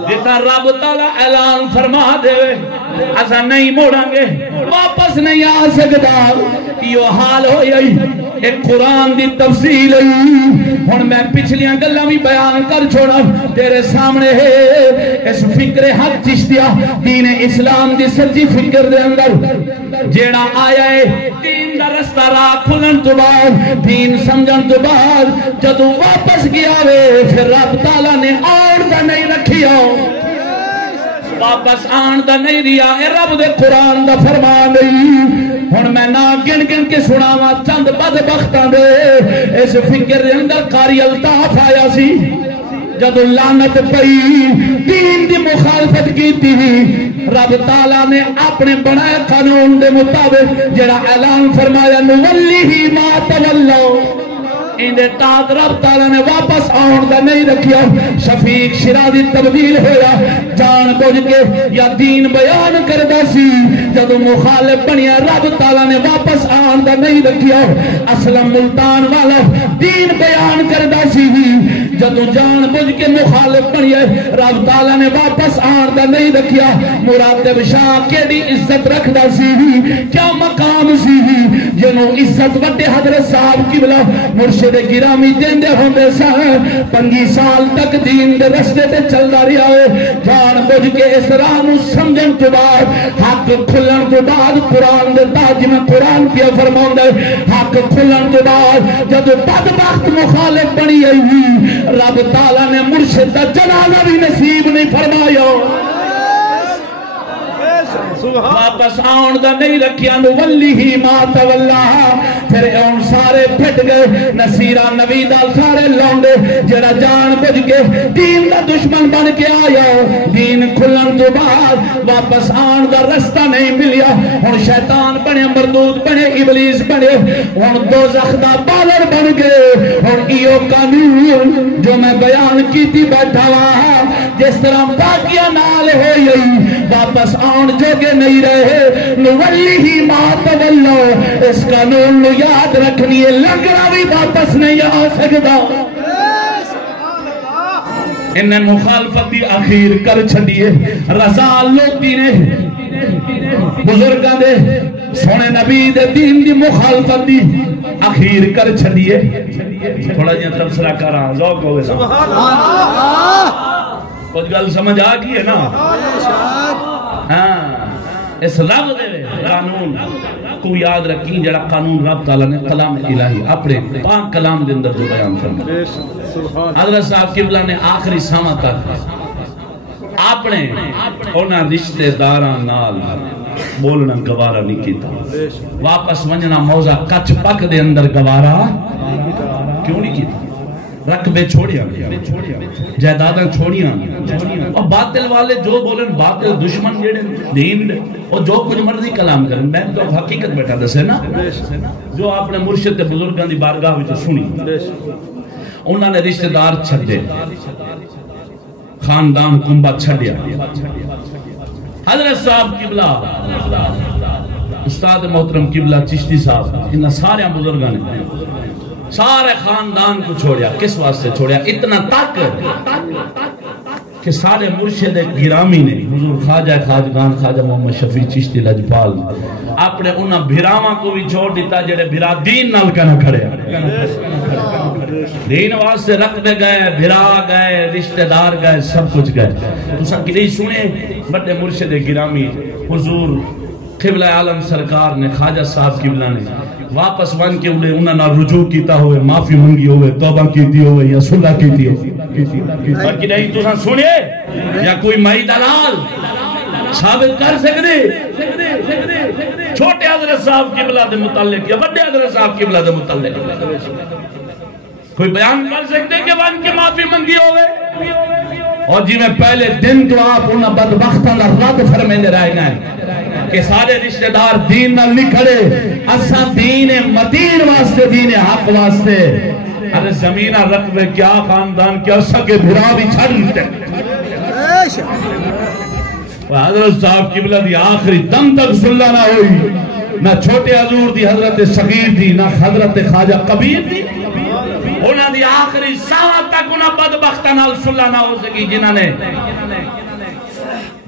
جتا رب تعالیٰ اعلان فرما دے ایسا نہیں موڑاں گے، واپس نہیں آ سکتا۔ یہ حال ہو یہی ایک قرآن دی تفصیل ہے۔ ہن میں پچھلیاں گلاں بھی بیان کر چھوڑا تیرے سامنے ہے۔ اس فکر حق چشتیہ دین اسلام دی سچی فکر دے اندر جیڑا آیا ہے، دین دا رستہ راہ کھلن تو بعد، دین سمجھن تو بعد جدو واپس گیا وے، پھر رب تعالیٰ نے آن دا نہیں رکھیا، واپس آن دا نہیں ریا، اے رب دے قرآن دا فرمان نہیں۔ ہن میں نا گن گن کے سناوا چند بدبختاں دے اس فکر دے اندر قاری الطاف آیا سی، جدو لعنت پئی دین دی مخالفت کی تھی، رب تعالیٰ نے اپنے بنائے قانون دے مطابق جڑا اعلان فرمایا نولیہی ما تولا، اندے تحت رب تعالیٰ نے واپس آن دا نہیں رکھیا۔ شفیق شرازی تبدیل ہویا، جان بوجھ کے یا دین بیان کردہ سی، جدو مخالف بنیا رب تعالیٰ نے واپس آن دا نہیں رکھیا۔ اسلم ملتان والا دین بیان کردہ سی، جدو جان بوجھ کے مخالف بنیا رب تعالیٰ نے واپس آن دا نہیں رکھیا۔ مراتب شاہ کیڑی عزت رکھدا سی، کیا مقام سی، جنہوں عزت وڈے حضرت صاحب کی بلا مرشد گرامی دیندے ہوندے سن، 25 سال تک دین دے رستے تے چلدا رہیا ہے۔ جان بوجھ کے اس راہ نو سمجھن تو بعد، حق کھلن تو بعد، قرآن دے تاج میں قرآن کیا فرماؤں دے، حق کھلن تو بعد جدو بدبخت مخالف بنی ہوئی، رب تعالیٰ نے مرشد دا جنازہ بھی نصیب نہیں فرمایا، واپس آن دا نہیں رکھیا۔ نولیہی ما تولا، پھر اون سارے پھٹ گئے، نصیرہ نویدہ سارے لونڈے جڑا جان بجھ کے دین دا دشمن بن کے آیا، دین کھلن تو بعد واپس آن دا رستہ نہیں ملیا۔ ہن شیطان بنے، مردود بنے، ابلیس بنے، ہن دوزخ دا بالر بن گئے۔ ہن ایو قانون جو میں بیان کی تھی بیٹھا ہوا، جس طرح باقیہ نال ہوئی واپس آن جوگے نہیں رہے۔ نولیہی ما تولا، اس قانون نو یاد رکھنی ہے، لنگڑا بھی واپس نہیں آ سکتا۔ انہیں مخالفت دی اخیر کر چھڑیے، رضا لوٹی نے بزرگاں دے سونے نبی دے دین دی مخالفت دی اخیر کر چھڑیے۔ تھوڑا جہاں تبصرہ کر رہا ذوق ہوئے کچھ گل سمجھ آ گئی ہے نا؟ ہاں اس رب دے قانون کو یاد رکھیں جڑا قانون رب تعالیٰ نے کلام الہی اپنے پاک کلام دے اندر جو بیان فرمایا. حضرت صاحب قبلہ نے آخری سامہ تک اپنے انہاں رشتہ داراں نال بولنا گوارا نہیں کیتا. واپس ونجنا موزہ کچھ پک دے اندر گوارا کیوں نہیں کیتا؟ رقبے چھوڑیاں جائیداداں چھوڑیاں اور باطل والے جو بولن باطل دشمن جڑے دین اور جو کچھ مرضی کلام کرن. میں تو حقیقت بیٹھا دسے نا جو اپنے مرشد تے بزرگاں دی بارگاہ وچ سنی. انہاں نے رشتہ دار چھڈے خاندان کنبہ چھڈیا. حضرت صاحب قبلہ استاد محترم قبلہ چشتی صاحب انہاں سارے بزرگاں نے سارے خاندان کو چھوڑیا. کس واسطے چھوڑیا؟ اتنا تک کہ سارے مرشد گرامی نے حضور خواجہ خواجگان خواجہ محمد شفیع چشتی لجپال اپنے انہاں بھراواں کو بھی چھوڑ دیتا جڑے بھرا دین نال کنا کھڑے دین واسطے رقبے گئے بھرا گئے رشتہ دار گئے سب کچھ گئے. تو سب کی سنے بڑے مرشد گرامی حضور قبلہ عالم سرکار نے خواجہ صاحب قبلہ نے واپس ون کے انہوں نے رجوع کیتا ہوئے معافی منگی ہوئے توبہ کیتی ہوئے یا صلح کیتی ہوئے اور کہ نہیں تو سنے یا کوئی مائی دلال ثابت کر سکتے چھوٹے حضرت صاحب قبلہ دے متعلق یا بڑے حضرت صاحب قبلہ دے متعلق کوئی بیان کر سکتے کہ ون کے معافی منگی ہوئے؟ اور جی میں پہلے دن تو آپ انہاں بدبختاں دا رد فرمیندے رہ گئے کہ سارے رشتہ دار دین نال نہیں کھڑے اساں دین مدین واسطے دین حق واسطے ارے زمینہ رقبے کیا خاندان کیا سکے بھرا بھی چھڑ لیتے. حضرت صاحب قبلہ دی آخری دم تک صلح نہ ہوئی نہ چھوٹے حضور دی حضرت صغیر دی نہ حضرت خواجہ کبیر دی. انہاں دی آخری ساعت تک انہاں بدبختہ نال صلح نہ ہو سکی جنہاں نے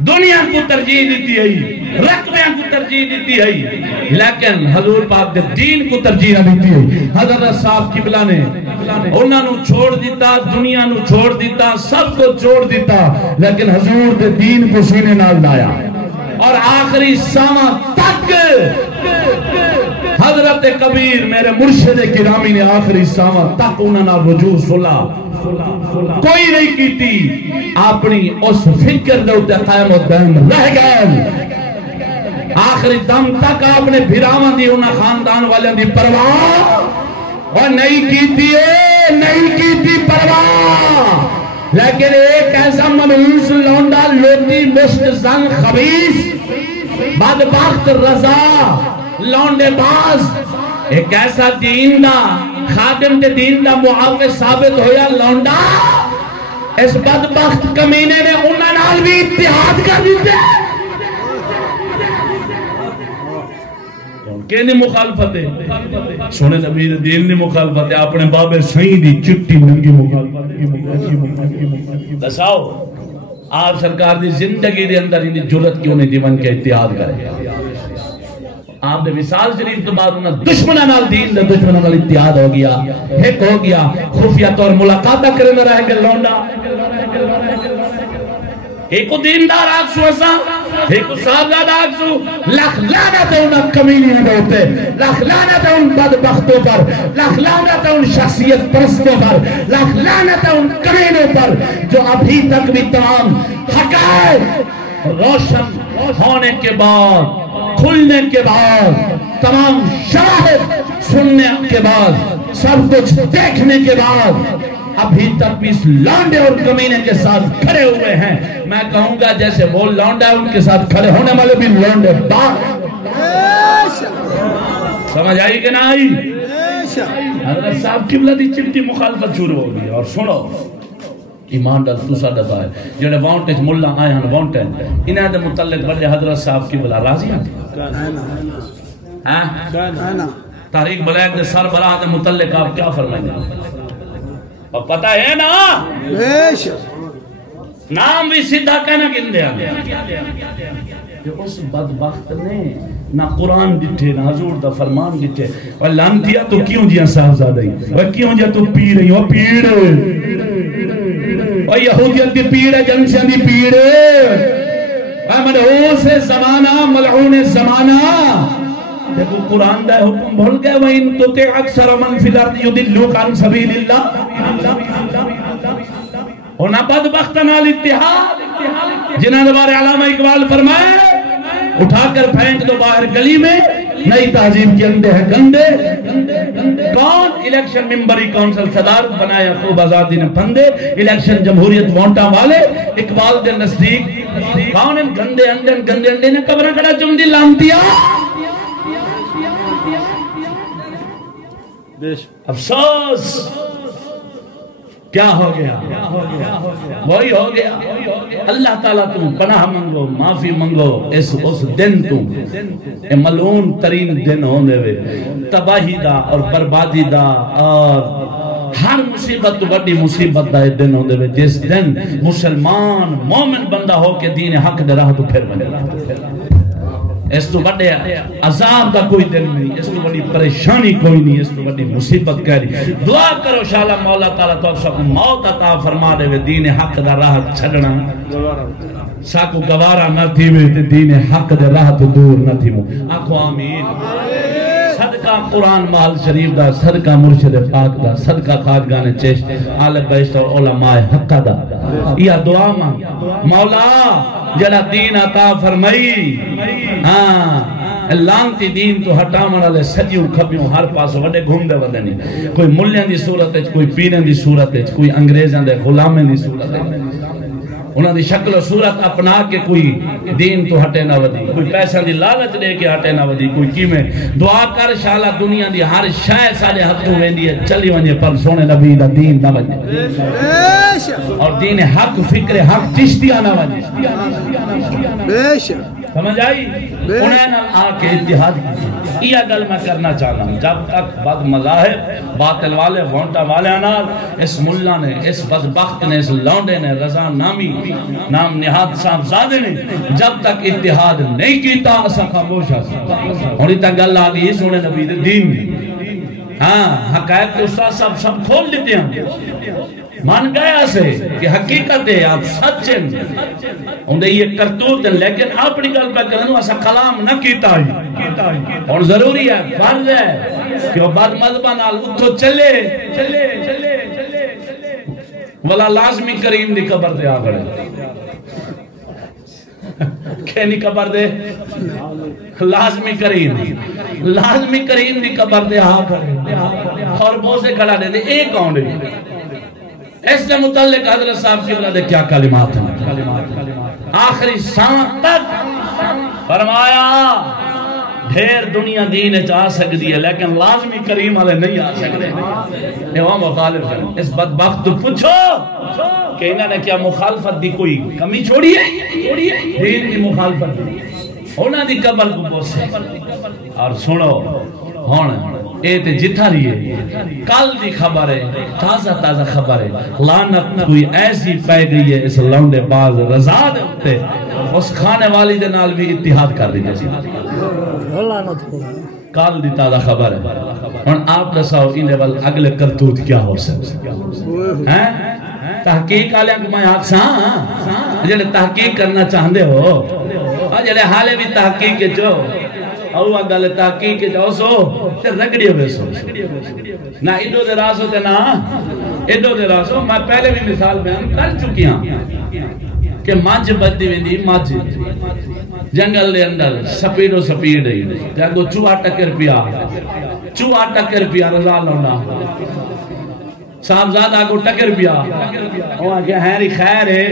دنیا کو ترجیح دیتی ہے رقبیاں کو ترجیح دیتی ہے لیکن حضور پاک دے دین کو ترجیح نہ دیتی ہے. حضرت صاحب قبلہ نے انہاں نو چھوڑ دیتا دنیا نو چھوڑ دیتا سب کو چھوڑ دیتا لیکن حضور دے دین کو سینے نال لایا اور آخری سامہ تک حضرت کبیر میرے مرشد گرامی نے آخری سامہ تک انہوں نے رجوع صلح کوئی نہیں کی تھی. اپنی اس فکر دے اتے قائم و دائم رہ گئے آخری دم تک آپ نے بھراواں دی انہاں خاندان والے دی پرواہ اور نہیں کی تھی پرواہ. لیکن ایک ایسا ملعون لونڈا لوٹی مشت زن خبیث بدبخت رضا لونڈے باز ایک ایسا دین دا خادم دے دین دا محافظ ثابت ہویا لونڈا اس بدبخت کمینے نے انہاں نال بھی اتحاد کر دیتے. کہنے مخالفت ہے سونے نبی دین نے مخالفت ہے اپنے بابے صحیح دی چٹی ننگی مخالفت دساؤ آپ سرکار دی زندگی دے اندر انہیں جرت کیوں نہیں دیون کے اتحاد کرے. آپ نے وصال شریف تو بعد انہاں دشمنہ نال دین دے دشمنہ نال اتحاد ہو گیا ایک ہو گیا خفیہ طور ملاقاتہ کرنے رہے گے لونڈا ایک دیندار آگسو ایسا ایک صاحبزادہ آگسو لکھ لعنت ہے انہاں کمینیوں میں ہوتے لکھ لعنت ہے ان بدبختوں پر لکھ لعنت ہے ان شخصیت پرستوں پر لکھ لعنت ہے ان کمینوں پر جو ابھی تک بھی تمام حقائق روشن ہونے کے بعد کھلنے کے بعد تمام شواہد سننے کے بعد سب کچھ دیکھنے کے بعد ابھی تک بھی اس لانڈے اور کمینے کے ساتھ کھڑے ہوئے ہیں. میں کہوں گا جیسے وہ لانڈا ہے ان کے ساتھ کھڑے ہونے والے بھی لانڈے سمجھ آئی کہ نہ آئی؟ حضرت صاحب قبلہ دی چمٹی مخالفت شروع ہو گئی. اور سنو ایمان ڈال تُسا ڈتا ہے جنہیں وانٹیج ملہ آئے ہیں وانٹیج انہیں دے متعلق بڑے حضرت صاحب قبلہ راضی ہیں تاریخ بلیک دے سر برا دے متعلق آپ کیا فرمائیں گے اور پتہ ہے نا نام بھی سیدھا کہنا کن دیا کہ اس بدبخت نے نہ قرآن دیتے نہ حضور دا فرمان دیتے اور لانتیا تو کیوں جیا صاحب زیادہ ہی اور کیوں جیا تو پی رہی ہو پیڑ اور یہودیت دی پیڑ ہے جنسیاں دی پیڑ ہے ملعون زمانہ ملعون زمانہ دیکھو قرآن دا حکم بھول گئے وَإِن تُطِعْ أَكْثَرَ مَنْ فِي الْأَرْضِ يُضِلُّوكَ عَنْ سَبِيلِ اللَّهِ ہونا بدبختنا الاتحاد جنہاں دوبارے علامہ اقبال فرمائے اٹھا کر پھینک دو باہر گلی میں نئی تہذیب کے اندے ہیں گندے کون الیکشن ممبری کونسل صدارت بنایا خوب آزادی نے پھندے الیکشن جمہوریت وانٹا والے اقبال دے نزدیک کون ان گندے انڈے نے قبرہ کڑا چمدی لانتیا افسوس کیا ہو گیا وہی ہو گیا اللہ تعالیٰ تم پناہ منگو معافی منگو اس دن تم ملعون ترین دن ہوندے وے تباہی دا اور بربادی دا اور ہر مصیبت تو بڑی مصیبت دا دن ہوندے وے جس دن مسلمان مومن بندہ ہو کے دین حق دے راہ تو پھر بنے اس تو بڑے عذاب کا کوئی دن نہیں اس تو بڑی پریشانی کوئی نہیں اس تو بڑی مصیبت کہہ رہی دعا کرو شاءاللہ مولا تعالیٰ تو سب موت عطا فرما دے وے دین حق دا راہ چھڑنا ساکو گوارا نہ تھی وے دین حق دا راہ تو دور نہ تھی آنکھو آمین صدقہ قرآن مال شریف دا صدقہ مرشد پاک دا صدقہ خادگان چشت آل بیشت اور علماء حق دا یہ دعا مولا جڑا دین عطا فرمائی لانتی دین تو ہٹا مرالے سجیوں کھپیوں ہر پاس وڈے گھوم دے ودے نہیں کوئی ملیاں دی صورت ہے کوئی پیریں دی صورت ہے کوئی انگریزاں دے غلامیں دی صورت ہے انہاں دی شکل و صورت اپنا کے کوئی دین تو ہٹے نہ ودی کوئی پیسہ دی لالچ دے کے ہٹے نہ ودی کوئی کیمیں دعا کر شاءاللہ دنیا دی ہر شے سارے ہتھوں ویندی ہے چلی ونجے پر سونے نبی دا دین نہ ونجے اور دین حق فکر حق چشتیاں نہ ونجے سمجھ آئی انہیں نہ آکے اتحاد یہ گل میں کرنا چاہتا ہوں جب تک بد مذاہب باطل والے وانٹا والے انار اس ملہ نے اس بدبخت نے اس لونڈے نے رضا نامی نام نہاد صاحب زادے نے جب تک اتحاد نہیں کیتا اسا خاموش ہونی تک گل آگئی سونے نبی دین حقائق تو سب کھول لیتے ہیں مان گیا سے کہ حقیقت ہے آپ سچن اندھے یہ کرتوت ہیں لیکن اپنی گل پہ کرنو ایسا کلام نہ کیتا ہی اور ضروری ہے فرض ہے کہ وہ بعد مذہبہ نال اتھو چلے والا لازمی کریم دی قبر دے آگڑے کہنی قبر دے لازمی کریم دی قبر دے آگڑے اور بہت سے کھڑا دے دے ایک کون دے اس سے متعلق حضرت صاحب کی بلا دے کیا کلمات ہیں آخری سانت تک فرمایا دھیر دنیا دین چاہ سکتی ہے لیکن لازمی کریم والے نہیں آ سکتے یہ وہاں مخالف ہے اس بدبخت تو پوچھو کہ انہوں نے کیا مخالفت دی کوئی کمی چھوڑی ہے دین کی مخالفت دی انہوں دی قبر کو پوچھے اور سنو ہون اے تے جتھا لیے کل دی خبر ہے تازہ خبر ہے لعنت کوئی ایسی پہ گئی ہے اس لونڈے باز رضا دے ہوتے اس کھانے والی دے نال بھی اتحاد کر دی جیسی کل دی تازہ خبر ہے اور آپ دساؤ انہیں وال اگلے کرتوت کیا ہو سکتے تحقیق آلیاں کو میں آکساں جلے تحقیق کرنا چاہندے ہو جلے حالے بھی تحقیق کے جو اوہ گل تحقیق کے جو سو تے رگڑی ہوئے سو نہ ایڈو دے راسو تے نہ ایڈو دے راسو میں پہلے بھی مثال بیان کر چکی ہوں کہ مانچ بدی ویندی مانچ جنگل دے اندر سپیڈ ہے تے اگو چوہا ٹکر پیا رضا لونا صاحبزادہ کو ٹکر پیا وہاں کہ ہیری خیر ہے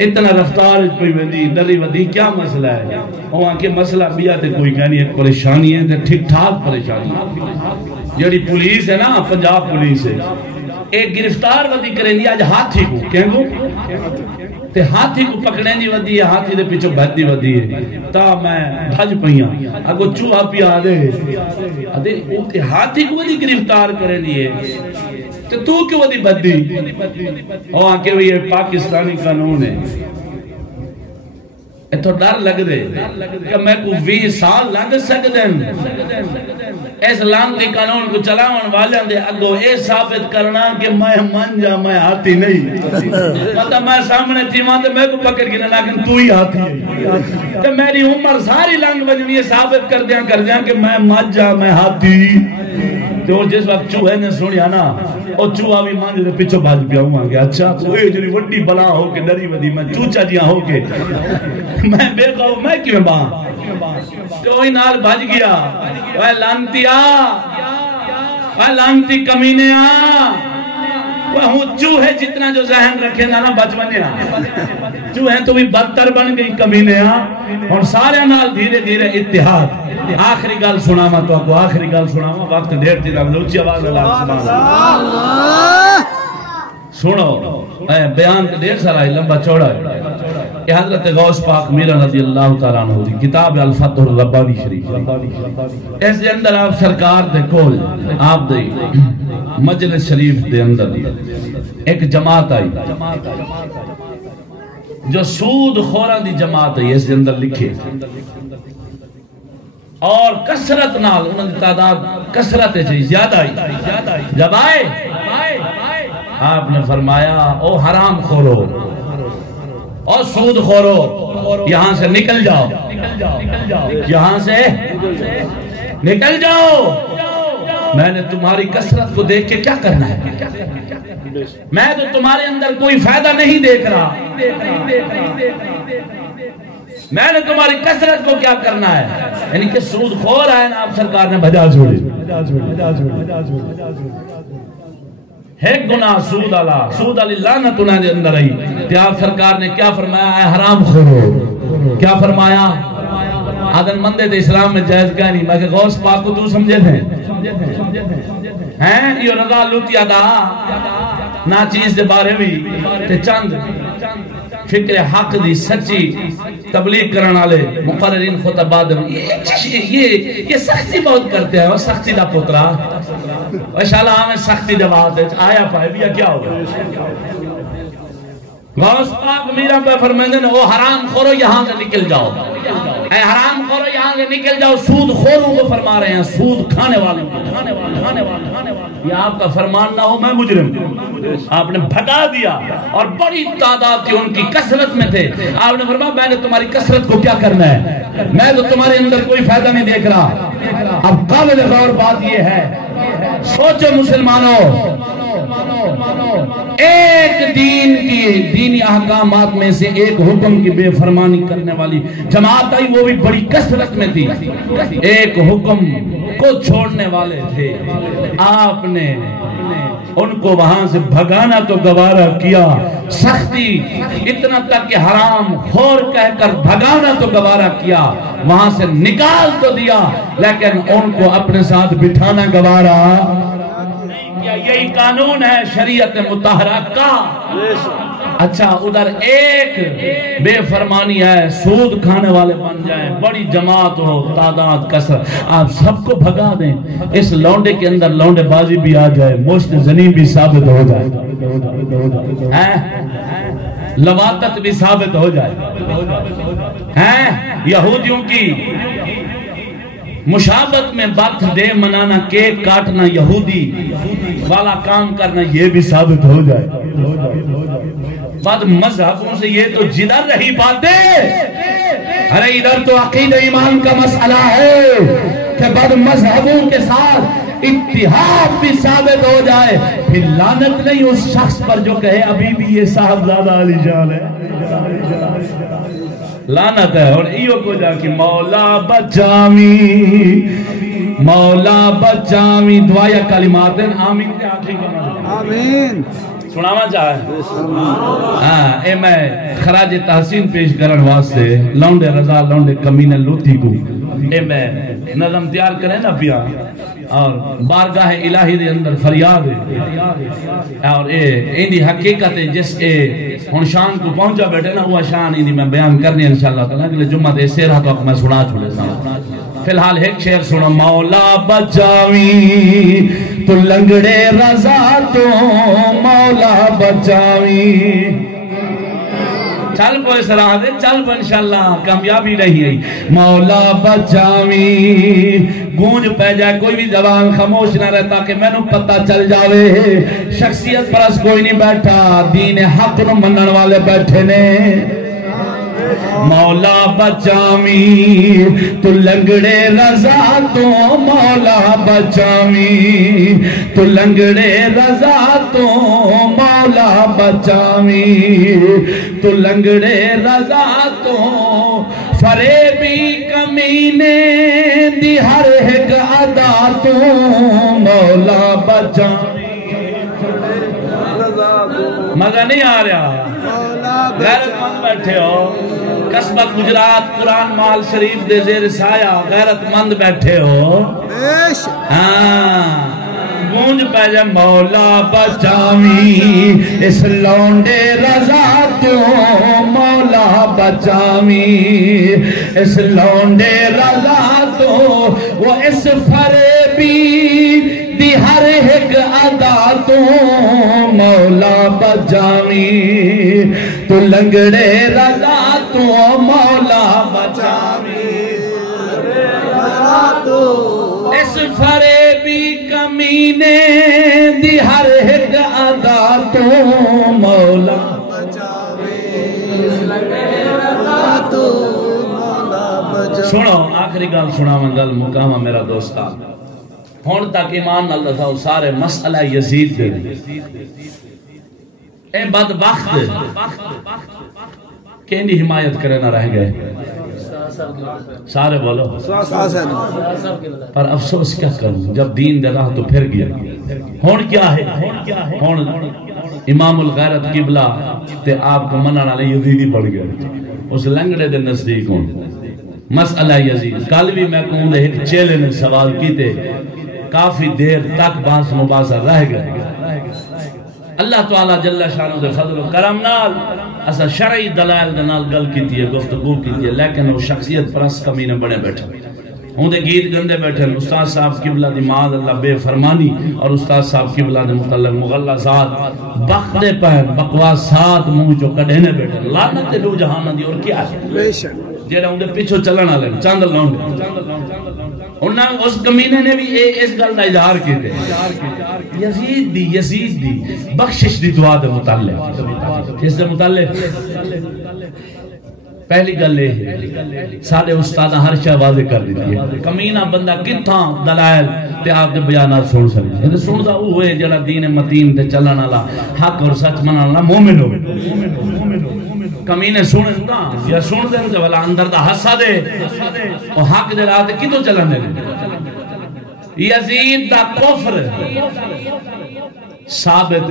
اتنا رفتار کوئی بندی ڈری ودی کیا مسئلہ ہے وہاں کہ مسئلہ بیا تے کوئی کہنی ایک پریشانی ہے تے ٹھیک ٹھاک پریشانی ہے جڑی پولیس ہے نا پنجاب پولیس ہے ایک گرفتار ودی کریں دی آج ہاتھی کو کہیں گو تے ہاتھی کو پکڑیں دی ودی ہے ہاتھی دے پیچھو بھت دی ودی ہے تا میں بھج پہیاں اگو چوہا پیا دے ہاتھی کو ودی گرفتار کریں دی ہے تو کیوں دی بدی اور آنکہ وہ یہ پاکستانی قانون ہے یہ تو ڈر لگ دے کہ میں کو 20 سال لگ سکتے ہیں اس لانتی قانون کو چلاون والوں دے اگو اے ثابت کرنا کہ میں من جا میں ہاتھی نہیں مطلب میں سامنے تھی وہاں تے میں کو پکڑ گنا لیکن تو ہی ہاتھی ہے کہ میری عمر ساری لنگ بجنی ہے ثابت کر دیاں کہ میں من جا میں ہاتھی تو جس وقت چوہے نے سنیا نا اور چوہا بھی مانج دے پیچھو بھاج پیا ہوں آگے اچھا تو اے جنی وڈی بلا ہو کے ڈری ودی میں چوچا جیاں ہو کے میں بے قوم میں کیوں باں تو ہی نال بھاج گیا وہ لانتی کمینے وہ ہوں چوہے جتنا جو ذہن رکھے نا بچپنے چوہے تو بھی بدتر بن گئی کمینے اور سارے نال دھیرے دھیرے اتحاد آخری گل سناما تو آپ کو آخری گل سناما وقت دیر تھی تھا اچھی آواز سنو بیان دیر سارا ہے لمبا چوڑا ہے یہ حضرت غوث پاک میرا رضی اللہ تعالیٰ عنہ دی کتاب الفتح الربانی شریف اس دے اندر آپ سرکار دے کول آپ دے مجلس شریف دے اندر ایک جماعت آئی جو سود خوران دی جماعت ہے اس دے اندر لکھے اور کسرت نال انہوں نے تعداد کسرت ہے زیادہ آئی جب آئے آپ نے فرمایا او حرام خورو اور سود خورو یہاں سے نکل جاؤ یہاں سے نکل جاؤ میں نے تمہاری کسرت کو دیکھ کے کیا کرنا ہے میں تو تمہارے اندر کوئی فائدہ نہیں دیکھ رہا میں نے تمہاری کسرت کو کیا کرنا ہے یعنی کہ سود خور آئے نا آپ سرکار نے بھجا چھوڑی ایک گناہ سود علی لعنت انہیں دے اندر آئی کہ آپ سرکار نے کیا فرمایا اے حرام خورو کیا فرمایا آدن مندے دے اسلام میں جائز کیا نہیں میں کہ غوث پاک کو تو سمجھے تھے ہیں یہ رضا لوٹیا دا نا چیز دے بارے بھی تے چند فکر حق دی سچی تبلیغ کرن والے مقررین خطبات یہ سختی بہت کرتے ہیں اور سختی دا پترا انشاءاللہ ہمیں سختی دے بات ہے آیا پائے بھی کیا ہوگا غوث پاک میرا پہ فرمائیں وہ حرام خورو یہاں سے نکل جاؤ اے حرام خورو یہاں سے نکل جاؤ سود خوروں کو فرما رہے ہیں سود کھانے والے یہ آپ کا فرمان نہ ہو میں مجرم آپ نے بھگا دیا اور بڑی تعداد تھی ان کی کثرت میں تھے آپ نے فرمایا میں نے تمہاری کثرت کو کیا کرنا ہے میں تو تمہارے اندر کوئی فائدہ نہیں دیکھ رہا اب قابل غور بات یہ ہے سوچو مسلمانوں ایک دین کی دینی احکامات میں سے ایک حکم کی بے فرمانی کرنے والی جماعت آئی وہ بھی بڑی کثرت میں تھی ایک حکم کو چھوڑنے والے تھے آپ نے ان کو وہاں سے بھگانا تو گوارا کیا سختی اتنا تک کہ حرام خور کہہ کر بھگانا تو گوارا کیا وہاں سے نکال تو دیا لیکن ان کو اپنے ساتھ بٹھانا گوارا یہی قانون ہے شریعت مطہرہ کا اچھا ادھر ایک بے فرمانی ہے سود کھانے والے بن جائیں بڑی جماعت ہو تعداد کثرت آپ سب کو بھگا دیں اس لونڈے کے اندر لونڈے بازی بھی آ جائے مشت زنی بھی ثابت ہو جائے لواتت بھی ثابت ہو جائے یہودیوں کی مشابت میں برتھ ڈے منانا کیک کاٹنا یہودی والا کام کرنا یہ بھی ثابت ہو جائے بعد مذہبوں سے یہ تو جدھر رہی باتیں ارے ادھر تو عقید ایمان کا مسئلہ ہے کہ بعد مذہبوں کے ساتھ اتحاد بھی ثابت ہو جائے پھر لعنت نہیں اس شخص پر جو کہے ابھی بھی یہ صاحبزادہ علی جان ہے لعنت ہے اور ایو کو جا کہ مولا بچامی دعایا کلمات ہیں آمین کے آخری کا آمین سنانا چاہے اے میں خراج تحسین پیش کرن واسطے لونڈے رضا لونڈے کمینے لوتی کو اے میں نظم تیار کریں نا پیا اور بارگاہ الہی دے اندر فریاد ہے اور اے اندی حقیقت ہے جس اے ان شان کو پہنچا بیٹھے نا وہ شان اندی میں بیان کرنی انشاءاللہ تعالیٰ اگلے جمعہ دے سیرہ تو میں سنا چھوڑے سا فی الحال ایک شعر سنو مولا بچاوی تو لنگڑے رضا تو مولا بچاوی چل پو اس راہ دے چل پو انشاءاللہ کامیابی نہیں ہے مولا بچاوی گونج پہ جائے کوئی بھی زبان خاموش نہ رہتا کہ میں نو پتہ چل جاوے شخصیت پرس کوئی نہیں بیٹھا دین حق نو منن والے بیٹھے نے مولا بچاوی تو لنگڑے رضا تو مولا بچاوی تو لنگڑے رضا تو مولا بچاوی تو لنگڑے رضا تو فریبی کمینے دی ہر ایک ادا تو مولا بچاوی مزہ نہیں آ رہا غیرت مند بیٹھے ہو قصبت گجرات قرآن مال شریف دے زیر سایہ غیرت مند بیٹھے ہو گونج پہ جا مولا بچاوی اس لونڈے رضا تو مولا بچاوی اس لونڈے رضا تو وہ اس فریبی دی ہر ایک ادا تو مولا بچاوی تو لنگڑے رضا تو مولا بچاوی اس فریبی کمینے دی ہر ایک ادا تو مولا سنو آخری گل سنا میں گل مقامہ میرا دوستا ہون تک ایمان اللہ تھا سارے مسئلہ یزید دے اے بدبخت کینی حمایت کرے نہ رہ گئے سارے بولو پر افسوس کیا کروں جب دین دے راہ تو پھر گیا ہون کیا ہے ہون امام الغیرت قبلہ تے آپ کو منانا لے یزیدی پڑ گیا اس لنگڑے دے نزدیک ہون مسئلہ یزید کل بھی میں کہوں دے ایک چیلے نے سوال کیتے کافی دیر تک بانس مباحثہ رہ گئے اللہ تعالیٰ جل شانہ دے فضل و کرم نال اسا شرعی دلائل دے نال گل کیتی ہے گفتگو کیتی ہے لیکن وہ شخصیت پرست کمینے بڑے بیٹھے ہوں دے گیت گندے بیٹھے استاد صاحب قبلہ دی معاذ اللہ بے فرمانی اور استاد صاحب قبلہ دے متعلق مغلظات بخدے پہن بکواسات منہ جو کڑھنے بیٹھے لعنت دو جہانہ دی اور کیا ہے جیڑا ہوں دے پیچھو چلنا لیں چاند لونڈ انہاں اس کمینے نے بھی اس گل دا اظہار کیتے یزید دی بخشش دی دعا دے متعلق کس دے متعلق پہلی گل ہے سارے استاد ہر شے واضح کر دیتی ہے کمینہ بندہ کتھاں دلائل تے آپ دے بیانات سن سکتے سندا وہ ہوئے جڑا دین متین تے چلن والا حق اور سچ منن والا مومن ہو کمینے سنن دا یا سن دے تے والا اندر دا حسا دے او حق دے راہ تے کتوں چلن دے یزید دا کفر ثابت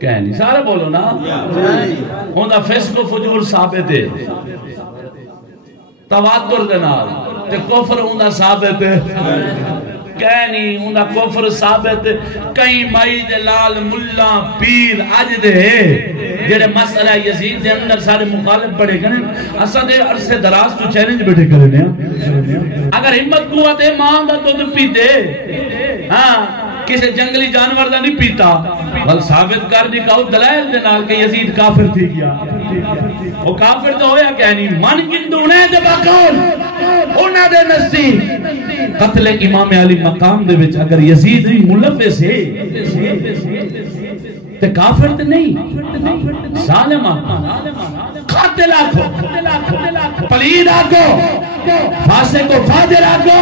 کہنی سارے بولو نا ہوندا فسق و فجور ثابت ہے تواتر دے نال تے کفر ہوندا ثابت ہے کہنی ہوندا کفر ثابت کئی مائی دے لال ملا پیر اج دے جڑے مسئلہ یزید دے اندر سارے مخالف بڑے کریں اساں دے عرصے دراز تو چیلنج بیٹھے کرنے اگر ہمت قوت ایمان دا تو پیتے ہاں کسی جنگلی جانور دا نہیں پیتا بل ثابت کر دکھاؤ دلائل دے نال کہ یزید کافر تھی گیا وہ کافر تو ہویا کہ نہیں من گندونے دے باقول انہاں دے نزدیک قتل امام علی مقام دے وچ اگر یزید ہی ملوث ہے تے کافر تے نہیں ظالم قاتل آکھو پلید آکھو فاسق و فاجر آکھو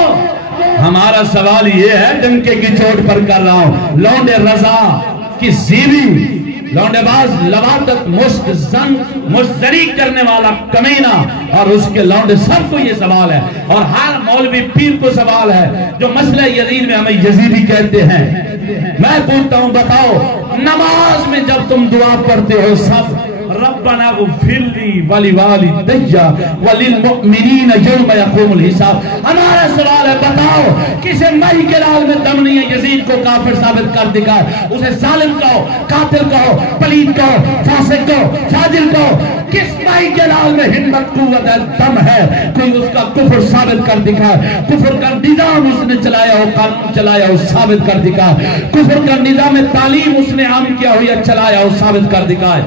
ہمارا سوال یہ ہے ڈنکے کی چوٹ پر کر رہا ہوں لونڈے رضا کی زیوی لونڈے باز لواتت مشک زن مشتری کرنے والا کمینہ اور اس کے لونڈے سب کو یہ سوال ہے اور ہر مولوی پیر کو سوال ہے جو مسئلہ یزید میں ہمیں یزیدی کہتے ہیں میں پوچھتا ہوں بتاؤ نماز میں جب تم دعا پڑھتے ہو سب ربنا اغفر لی ولوالدی وللمؤمنین یوم یقوم الحساب ہمارا سوال ہے بتاؤ کسے مائی کے لال میں دم نہیں ہے یزید کو کافر ثابت کر دکھا اسے ظالم کہو قاتل کہو پلید کہو فاسق کہو فاجر کہو کس مائی کے لال میں ہمت قوت ہے دم ہے کوئی اس کا کفر ثابت کر دکھا کفر کا نظام اس نے چلایا ہو قانون چلایا ہو ثابت کر دکھا کفر کا نظام تعلیم اس نے عام کیا ہو یا چلایا ہو ثابت کر دکھا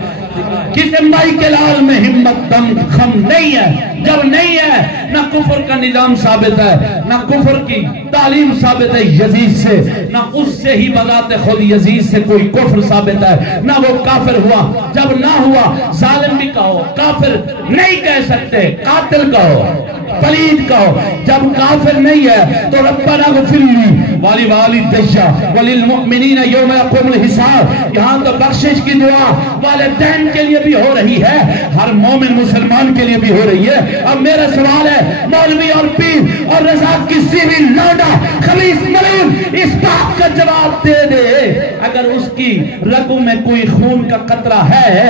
کسی مائی کے لال میں ہمت دم خم نہیں ہے، جب نہیں ہے نہ کفر کا نظام ثابت ہے، نہ کفر کی تعلیم ثابت ہے یزید سے، نہ اس سے ہی بذات خود یزید سے کوئی کفر ثابت ہے، نہ وہ کافر ہوا، جب نہ ہوا ظالم بھی کہو، کافر نہیں کہہ سکتے، قاتل کہو، پلید کہو، جب کافر نہیں ہے تو ربنا اغفر لی والی والدیہ وللمؤمنین یوم یقوم الحساب، یہاں تو بخشش کی دعا والدین کے لیے بھی ہو رہی ہے، ہر مومن مسلمان کے لیے بھی ہو رہی ہے۔ اب میرا سوال ہے، مولوی اور پیر اور رضا کسی بھی لوڈا خبیث ملعون اس بات کا جواب دے دے، اگر اس کی رگوں میں کوئی خون کا قطرہ ہے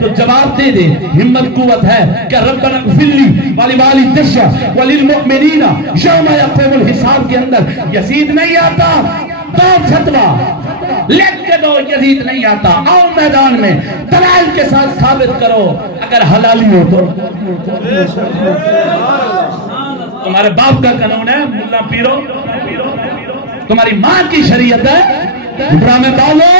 تو جواب دے دے، ہمت قوت ہے کہ ربنا اغفر لی ولوالدیہ وللمؤمنین یوم یقوم الحساب کے اندر یزید نہیں آتا تو فتویٰ لکھ کے دو، یزید نہیں آتا، آؤ میدان میں دلائل کے ساتھ ثابت کرو، اگر حلالی ہو تو تمہارے باپ کا قانون ہے ملا پیرو، تمہاری ماں کی شریعت ہے ابراہیم بالو،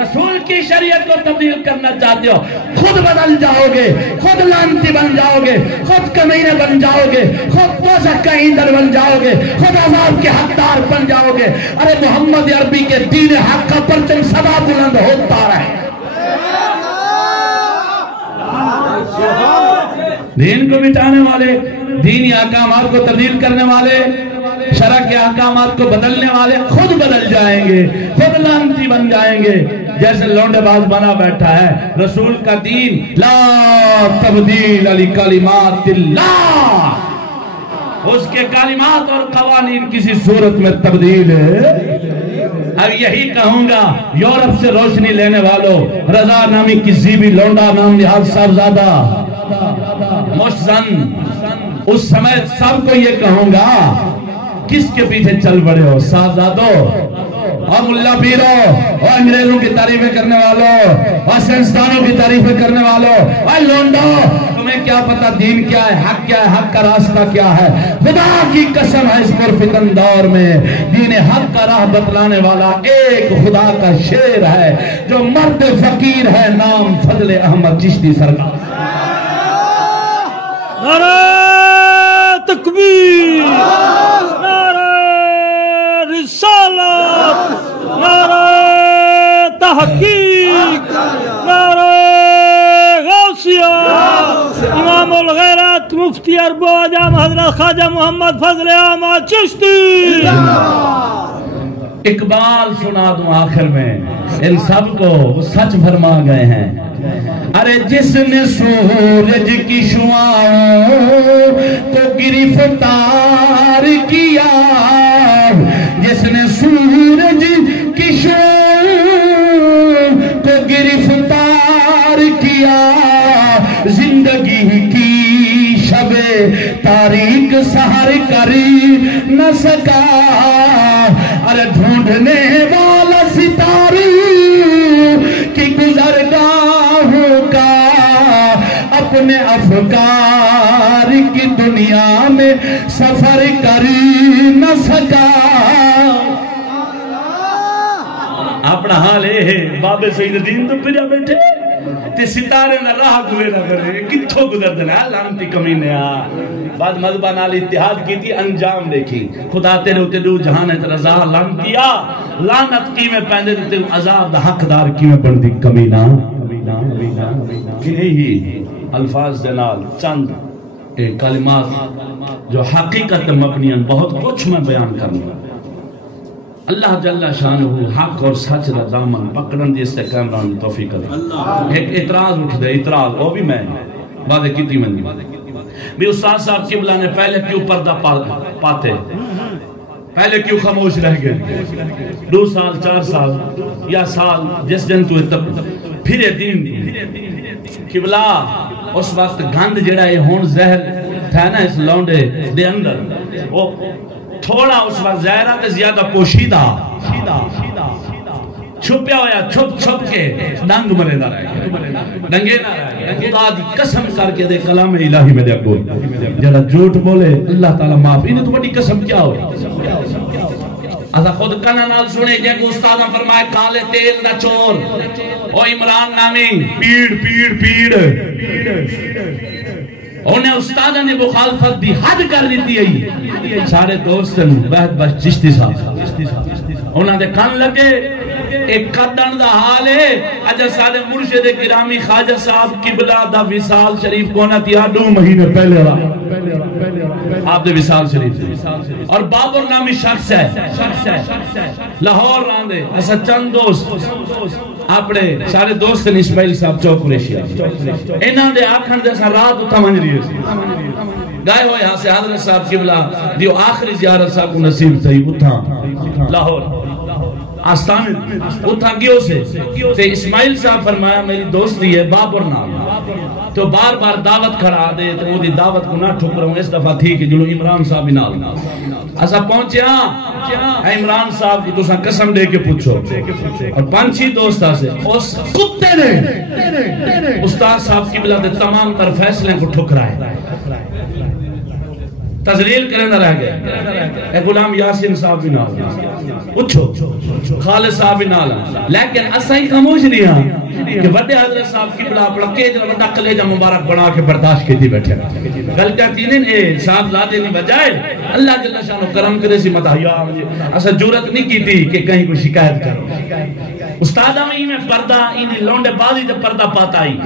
رسول کی شریعت کو تبدیل کرنا چاہتے ہو، خود بدل جاؤ گے، خود لعنتی بن جاؤ گے، خود کمینے بن جاؤ گے، خود دوزخ کا ایندھن بن جاؤ گے، خود عذاب کے حقدار بن جاؤ گے۔ ارے محمد عربی کے دین حق کا پرچم سدا بلند ہوتا رہے، دین کو مٹانے والے، دینی احکامات کو تبدیل کرنے والے، شرع کے احکامات کو بدلنے والے خود بدل جائیں گے، خود لعنتی بن جائیں گے، جیسے لونڈے باز بنا بیٹھا ہے۔ رسول کا دین لا تبدیل لکلمات اللہ، اس کے کلمات اور قوانین کسی صورت میں تبدیل ہے۔ اب یہی کہوں گا یورپ سے روشنی لینے والوں، رضا نامی کسی بھی لونڈا نام نہاد صاحبزادہ مشزن، اس سمے سب کو یہ کہوں گا، کس کے پیچھے چل پڑے ہو صاحبزادو اور ملا پیرو اور انگریزوں کی تعریفیں کرنے والوں اور سائنسدانوں کی تعریفیں کرنے والوں اور لونڈو، تمہیں کیا پتا دین کیا ہے، حق کیا ہے، حق کا راستہ کیا ہے؟ خدا کی قسم ہے اس پرفتن دور میں دین حق کا راہ بتلانے والا ایک خدا کا شیر ہے جو مرد فقیر ہے، نام فضل احمد چشتی سرکار۔ نعرہ تکبیر، نعرہ رسالت، نعرہ تحقیق، نعرہ غوثیہ، امام الغیرت مفتی عرب و عجم حضرت خواجہ محمد فضل احمد چشتی۔ اقبال سنا دوں آخر میں، ان سب کو وہ سچ فرما گئے ہیں۔ ارے جس نے سورج کی شعاعوں کو گرفتار کیا، جس نے سورج کی شعاعوں کو گرفتار کیا، زندگی کی شب تاریک سحر کر نہ سکا، ارے ڈھونڈنے والا ستارے کی گزرگاہوں کا اپنے افکار کی دنیا میں سفر کر نہ سکا۔ اپنا حال ہے بابے سید الدین تو پجا بیٹھے تے ستارے نہ راہ گلے نہ کرے، کتھوں گزر دینا ہے لانتی کمینے آ۔ بعد مذہبہ نال اتحاد کی تھی، انجام دیکھی، خدا تیرے ہوتے دو جہان ہے رضا لانتیا، لانت کی میں پہنے دیتے عذاب دا حقدار کی میں بڑھ دی کمینہ۔ انہی ہی الفاظ جنال چند کلمات جو حقیقت مبنیاں بہت کچھ میں بیان کرنا، اللہ جل شانہ حق اور سچ دا دامن پکڑن دی استقامت دی توفیق دے۔ ایک اعتراض اٹھ دے، اعتراض وہ بھی میں باتیں کیتی من بھی استاد صاحب قبلہ نے پہلے کیوں پردہ پاتے، پہلے کیوں خاموش رہ گئے، 2 سال 4 سال یا سال جس دن تو پھرے دین قبلہ اس وقت گند جڑا ہے ہون زہر تھا نا اس لونڈے دے اندر، وہ تھوڑا اس وقت زہرہ تے زیادہ پوشیدہ چھپیا ہویا، چھپ چھپ کے ڈنگ مرے نہ رہے، ڈنگے نہ رہے۔ خدا دی قسم کر کے دے کلام الہی میں دے کوئی جڑا جھوٹ بولے اللہ تعالیٰ معاف، انہیں تو بڑی قسم کیا ہوئی، اسا خود کنا نال سنے جے کو استاداں فرمائے کالے تیل دا چور او عمران نامی پیڑ انہیں استادہ نے مخالفت دی حد کر دیتی ہے سارے دوست بہت بس چشتی صاحب انہاں دے کھن لگے ایک قدن دا حال ہے اجا سارے مرشد گرامی خواجہ صاحب قبلہ دا وصال شریف کونا تیا 2 مہینے پہلے آپ دے وصال شریف اور بابر نامی شخص ہے لاہور راندے ایسا چند دوست اپنے سارے دوست نے اسماعیل صاحب چوک ریشیا انہاں دے آکھن دے سا رات اتھا منج رہی ہے گائے ہوئے یہاں سے حضرت صاحب قبلہ دیو آخری زیارت صاحب کو نصیب تھی اتھا لاہور آستان اتھا گیو سے تے اسماعیل صاحب فرمایا میری دوستی ہے بابر نام تو بار بار دعوت کھڑا دے تو وہ دی دعوت کو نہ ٹھک رہا ہوں اس دفعہ تھی کہ جلو عمران صاحب نال ایسا پہنچیا اے عمران صاحب کی تو سا قسم دے کے پوچھو اور 5 دوست سے اس کتے نے استاد صاحب کی بلا دے تمام تر فیصلے کو ٹھک رہا ہے تذلیل کرنے نہ رہ گئے اے غلام یاسین صاحب بھی نال اچھو خالد صاحب بھی نال لیکن اسا ہی خاموش نہیں ہاں کہ بڑے حضرت صاحب کی بلا اپنا کیجر بڑا کلیجہ مبارک بنا کے برداشت کی تھی بیٹھے غلطہ تینیں اے صاحب زادے نہیں بجائے اللہ جل شانو کرم کرے سی مدہ یا اسا جورت نہیں کی تھی کہ کہیں کوئی شکایت کرو استادہ میں پردہ انہیں لونڈے بازی جب پردہ پاتا ہی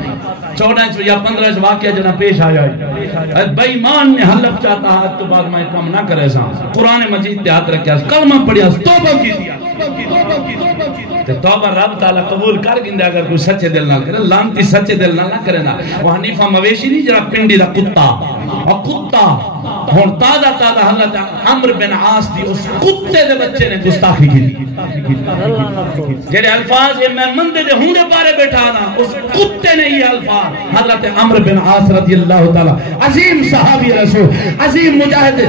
14 یا 15 واقعہ جنا پیش آیا ہے بے ایمان نے حلف چاہتا ہے تو بعد میں کام نہ کرے سا قرآن مجید تیات رکھیا کلمہ پڑھیا توبہ کی دیا توبہ رب تعالیٰ قبول کر گندے اگر کوئی سچے دل نہ کرے لانتی سچے دل نہ کرے نا وہ حنیفہ مویشی نہیں جرا پنڈی دا کتا اور کتا ہون تازہ حضرت عمر بن عاص دی اس کتے دے بچے نے گستاخی کی دی جیرے الفاظ ہے میں مندے دے ہوں دے بارے بیٹھا نا اس کتے نے یہ الفاظ حضرت عمر بن عاص رضی اللہ تعالیٰ عظیم صحابی رسول عظیم مجاہد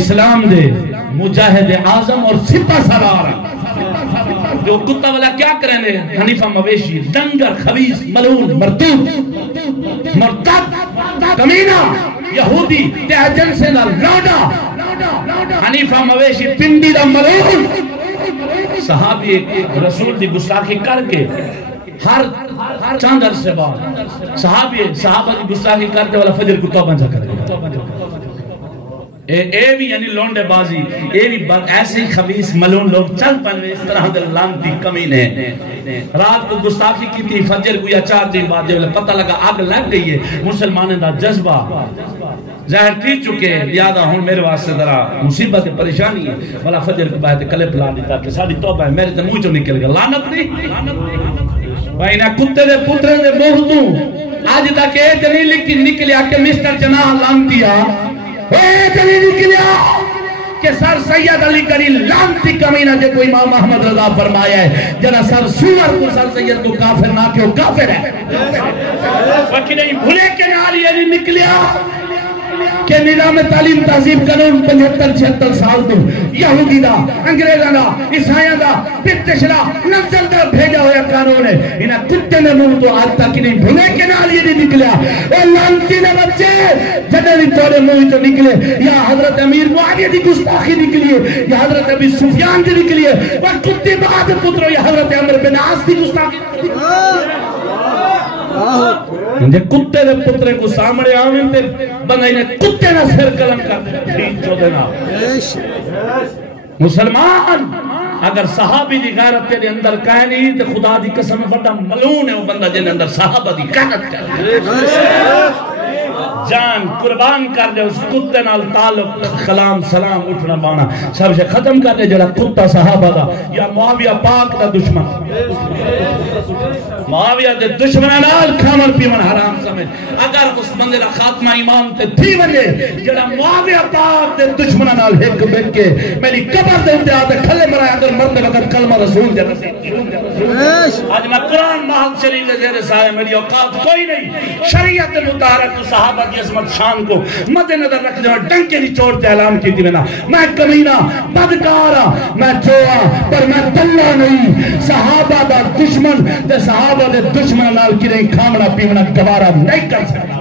اسلام دے مجاہد اعظم اور سپہ سالار جو کتا والا کیا کریں دے حنیفہ مویشی دنگر خبیث ملعون مرتوب مرتد کمینہ یہودی تہجن سے نہ لوڈا حنیفہ مویشی پنڈی دا ملعون صحابی رسول دی گستاخی کر کے ہر چاند عرصے بعد صحابہ دی گستاخی کرتے والا فجر کو توبہ جا کرے اے بھی یعنی لونڈے بازی اے بھی ایسے خبیث ملون لوگ چل پہنے اس طرح دل لانتی کمینے رات کو گستاخی کی تھی فجر کو یا 4 دن بعد جب پتہ لگا آگ لگ گئی ہے مسلمانیں دا جذبہ ظاہر کی چکے یادہ ہوں میرے واسطے ذرا مصیبت پریشانی ہے والا فجر کو باہر کلے پلا دیتا کہ ساری توبہ ہے میرے تے منہ چوں نکل گیا لعنت نہیں بھائی نہ کتے دے پترے دے موہ دوں آج تک ایک نہیں نکلیا کہ مسٹر جناح لانتیا ایک نہیں نکلیا کہ سر سید علی کری لانتی کمینہ جے کو امام محمد رضا فرمایا ہے جنا سر سور کو سر سید کو کافر نہ کہ وہ کافر ہے وقت نہیں بھولے کے نال یہ نہیں نکلیا کہ نظام تعلیم تہذیب قانون 75-76 سال تو یہودی دا انگریزاں دا عیسائیاں دا برٹش دا نزل دا بھیجا ہوا قانون ہے انہاں کتے نے منہ تو آج تک نہیں بھولے کے نال یہ نہیں نکلیا اے لانتی نے بچے جدے بھی تھوڑے منہ تو نکلے یا حضرت امیر معاویہ دی گستاخی نکلی ہے یا حضرت ابی سفیان دی نکلی ہے وہ کتے بعد پترو یا حضرت عمر بن عاص دی گستاخی جے کتے دے پترے کو سامنے آویں تے بندہ انہیں کتے نہ سر قلم کر دین جو دینا مسلمان اگر صحابی دی غیرت تیرے اندر کہیں نہیں تو خدا دی قسم بڑا ملعون ہے وہ بندہ جن اندر صحابہ دی غیرت کر جان قربان کر دے اس کتے نال تعلق کلام سلام اٹھنا بانا سب سے ختم کر دے جڑا کتا صحابہ دا یا معاویہ پاک دا دشمن معاویہ دے دشمن نال کھامر پیمن حرام سمجھ اگر اس بندے دا خاتمہ ایمان تے تھی بنے جڑا معاویہ پاک دے دشمن نال ایک بیٹھ کے میری قبر دے اندے آتے کھلے مرائے اگر مرد وقت کلمہ رسول دے آج میں قرآن محل شریف دے زیر سائے میری اوقات کوئی نہیں شریعت متحرک صحابہ کی عظمت شان کو مد نظر رکھ جاؤ ڈنکے نہیں چھوڑتے اعلان کی تھی میں کمینہ بدکارا میں چوہا پر میں تلہ نہیں صحابہ دا دشمن دے صحابہ دے دشمن نال کی رہی کھامنا پیمنا گوارا نہیں کر سکتا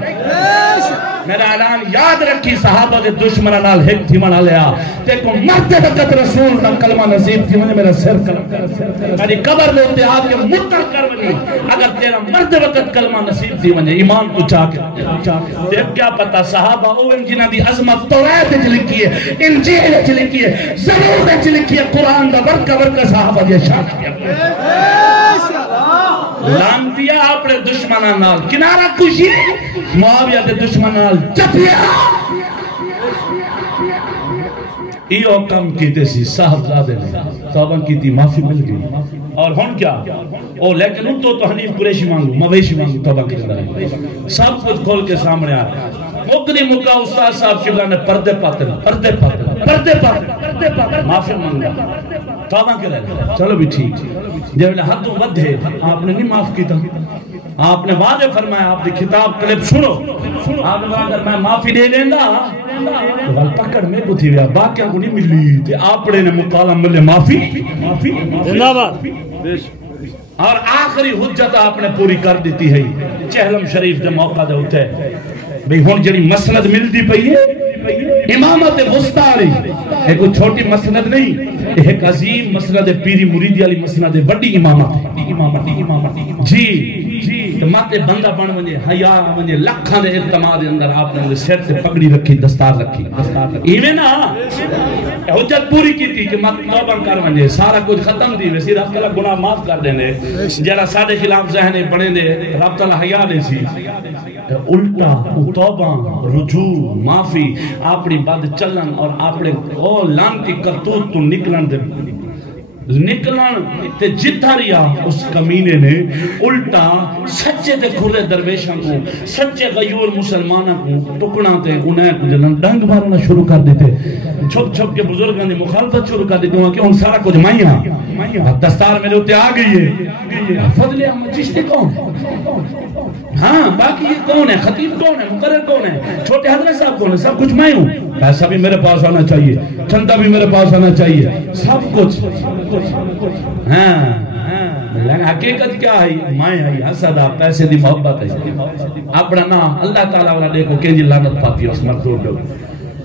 میرا اعلان یاد رکھی صحابہ دے دشمنہ نال ہک تھی منا لیا تے کو مرتے وقت رسول دا کلمہ نصیب تھی مجھے میرا سر کلم میری قبر میں ہوتے آپ کے متر کر بنی اگر تیرا مرتے وقت کلمہ نصیب تھی مجھے ایمان کو چاہ کے دیکھ کیا پتا صحابہ اوہن جنہ دی عظمت توریت اچھ لکھی ہے انجیل اچھ لکھی ہے زبور اچھ لکھی ہے قرآن دا برکہ صحابہ دیا شاک کیا لانتیا اپنے دشمنہ نال کنارہ کشی معاویہ دے دشمنہ نال چپیا ایو کم کیتے سی صاحبزادے نے توبہ کی تھی معافی مل گئی اور ہون کیا او لیکن ان تو حنیف قریشی مانگو مویشی مانگو توبہ کی رہا ہے سب کچھ کھول کے سامنے آیا مقدی مکہ استاد صاحب شبلہ نے پردے پاتر معافی مانگا توبہ کے رہا چلو بھی ٹھیک جب حدوں ودھے آپ نے نہیں معاف کی تھا آپ نے واضح فرمایا آپ نے کتاب کلپ سنو آپ نے اگر میں معافی دے لیں گا تو وال پکڑ میں کو تھی گیا باقیاں کو نہیں ملی تھے آپ نے مکالم ملے معافی زندہ باد اور آخری حجت آپ نے پوری کر دیتی ہے چہلم شریف دے موقع دے ہوتے ہیں بھئی ہون جڑی مسند مل دی پئی ہے امامت وسطی ایک چھوٹی مسند نہیں ایک عظیم مسند پیری مریدی علی مسند بڑی امامت جی تو ماتے بندہ بن ونجے حیا ونجے لکھاں دے اعتماد اندر آپ نے سر سے پگڑی رکھی دستار رکھی ایویں نا حجت پوری کی تھی کہ مات توبہ کر ونجے سارا کچھ ختم دی ویسی رب تعالی گناہ معاف کر دینے جڑا ساڈے خلاف ذہن بنے دے رب تعالی حیا دے سی الٹا توبہ رجوع معافی اپنی بد چلن اور اپنے او لانتی کرتوت تو نکلن تے جتا ریا اس کمینے نے الٹا سچے تے کھرے درویشاں کو سچے غیور مسلمانہ کو ٹکنا تے انہیں کو جنن ڈنگ مارنا شروع کر دیتے چھپ چھپ کے بزرگاں نے مخالفت شروع کر دیتے ہیں کہ ان سارا کچھ مائیاں دستار میں ہوتے آ گئی ہے فضل احمد چشتی کون ہاں باقی یہ کون ہے خطیب کون ہے مقرر کون ہے چھوٹے حضرت صاحب کون ہے سب کچھ میں ہوں پیسہ بھی میرے پاس آنا چاہیے چندہ بھی میرے پاس آنا چاہیے سب کچھ لیکن حقیقت کیا ہے مائیں ہے حسدہ پیسے دی محبت ہے اپنا نام اللہ تعالیٰ والا دیکھو کینجی لعنت پاتی ہے اس مردود دو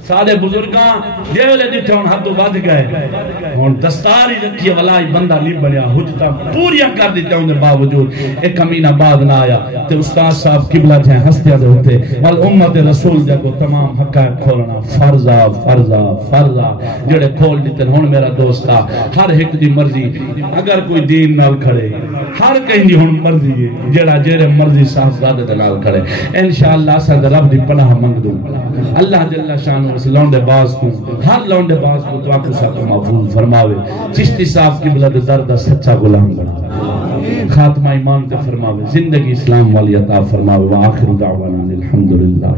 سارے بزرگاں دیولے دیتے ہیں حد و بد گئے ہون دستاری رکھیے ولائی بندہ نہیں بنیا حجتا پوریاں کر دیتے ہیں انہیں باوجود ایک کمینہ بعد نہ آیا تے استاد صاحب قبلہ جائیں ہستیاں دے ہوتے والامت رسول دے کو تمام حقائق کھولنا فرضہ جڑے کھول دیتے ہیں ہون میرا دوستا ہر ایک دی مرضی اگر کوئی دین نال کھڑے ہر کہیں دی ہون مرضی ہے جڑا جیرے مرضی صاحب زادے دے نال کھڑے انشاءاللہ سا رب دی پناہ منگ دوں اللہ جل شانہ اس لونڈے باز کو ہر لونڈے باز کو تو آپ کو محفوظ فرماوے چشتی صاحب کی بلد درد سچا غلام بنا خاتمہ ایمان تے فرماوے زندگی اسلام والی عطا فرماوے وآخر دعوانا الحمدللہ